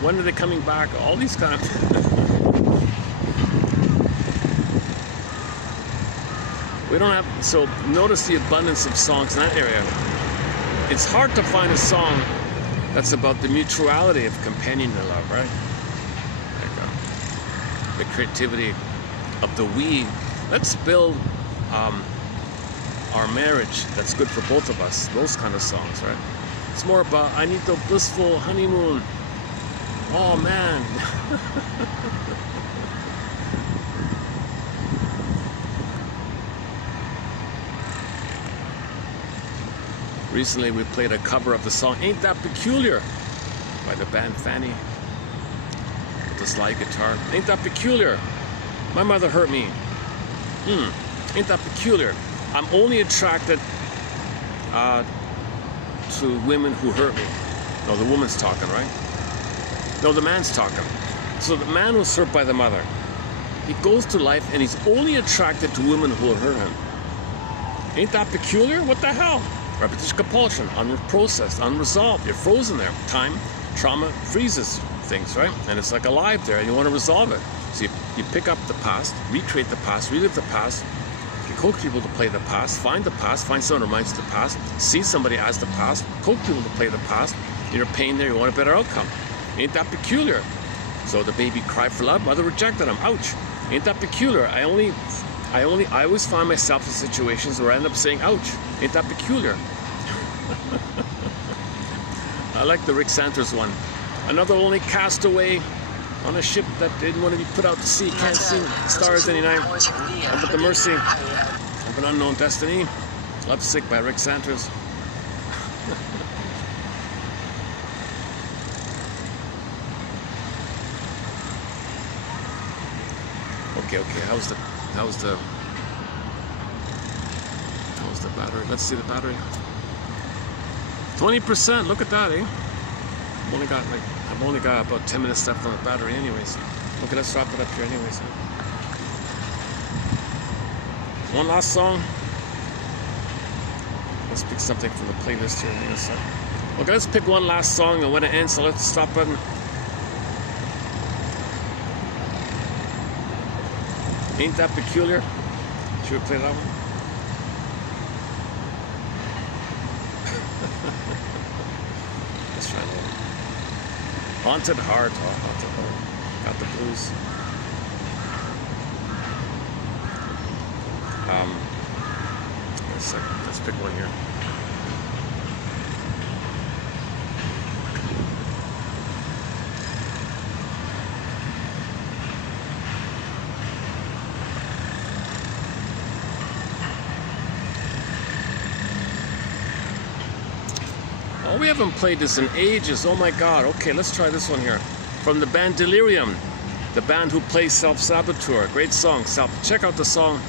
When are they coming back? All these kind of. We don't have. So notice the abundance of songs in that area. It's hard to find a song that's about the mutuality of companion and love, right? Like the creativity of the we. Let's build our marriage that's good for both of us. Those kind of songs, right? It's more about, I need the blissful honeymoon. Oh man. Recently we played a cover of the song Ain't That Peculiar by the band Fanny with the slide guitar. Ain't that peculiar? My mother hurt me. Ain't that peculiar? I'm only attracted to women who hurt me. No, the woman's talking, right? No, the man's talking. So the man was hurt by the mother. He goes through life and he's only attracted to women who will hurt him. Ain't that peculiar? What the hell? Repetition compulsion, unprocessed, unresolved. You're frozen there. Time, trauma freezes things, right? And it's like alive there and you want to resolve it. So you pick up the past, recreate the past, relive the past, you coach people to play the past, find someone who reminds you of the past, see somebody as the past, coach people to play the past. You're in pain there, you want a better outcome. Ain't that peculiar? So the baby cried for love, mother rejected him. Ouch. Ain't that peculiar? I always find myself in situations where I end up saying, ouch. Ain't that peculiar? I like the Rick Santos one. Another lonely castaway on a ship that didn't want to be put out to sea. Can't see stars any night. But the mercy of an unknown destiny. Lovesick by Rick Santos. Okay. How's the battery? Let's see the battery. 20%. Look at that, eh? I've only got about 10 minutes left on the battery, anyways. Okay, let's wrap it up here, anyways. One last song. Let's pick something from the playlist here in a sec. Okay, let's pick one last song, and when it ends, so let's stop button. Ain't That Peculiar? Should we play that one? Let's try that one. Haunted Heart. Oh, Haunted Heart. Got the blues. Let's pick one here. Oh, we haven't played this in ages. Oh my God. Okay, let's try this one here. From the band Delirium, the band who plays Self-Saboteur. Great song. Check out the song.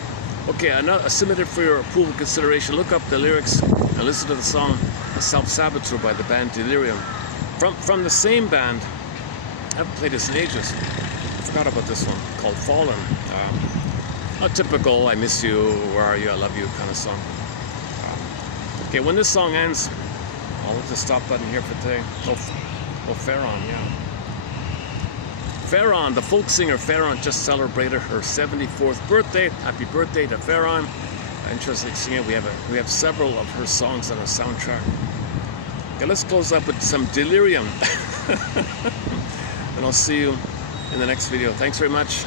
Okay, I submitted for your approval consideration. Look up the lyrics and listen to the song Self-Saboteur by the band Delirium. From the same band, I haven't played this in ages. I forgot about this one, called Fallen. A typical I miss you, where are you, I love you kind of song. Okay, when this song ends, I'll hit the stop button here for today. Oh, Farron, yeah. Farron, the folk singer Farron, just celebrated her 74th birthday. Happy birthday to Farron. Interesting singer. We have several of her songs on a soundtrack. Okay, let's close up with some Delirium. And I'll see you in the next video. Thanks very much.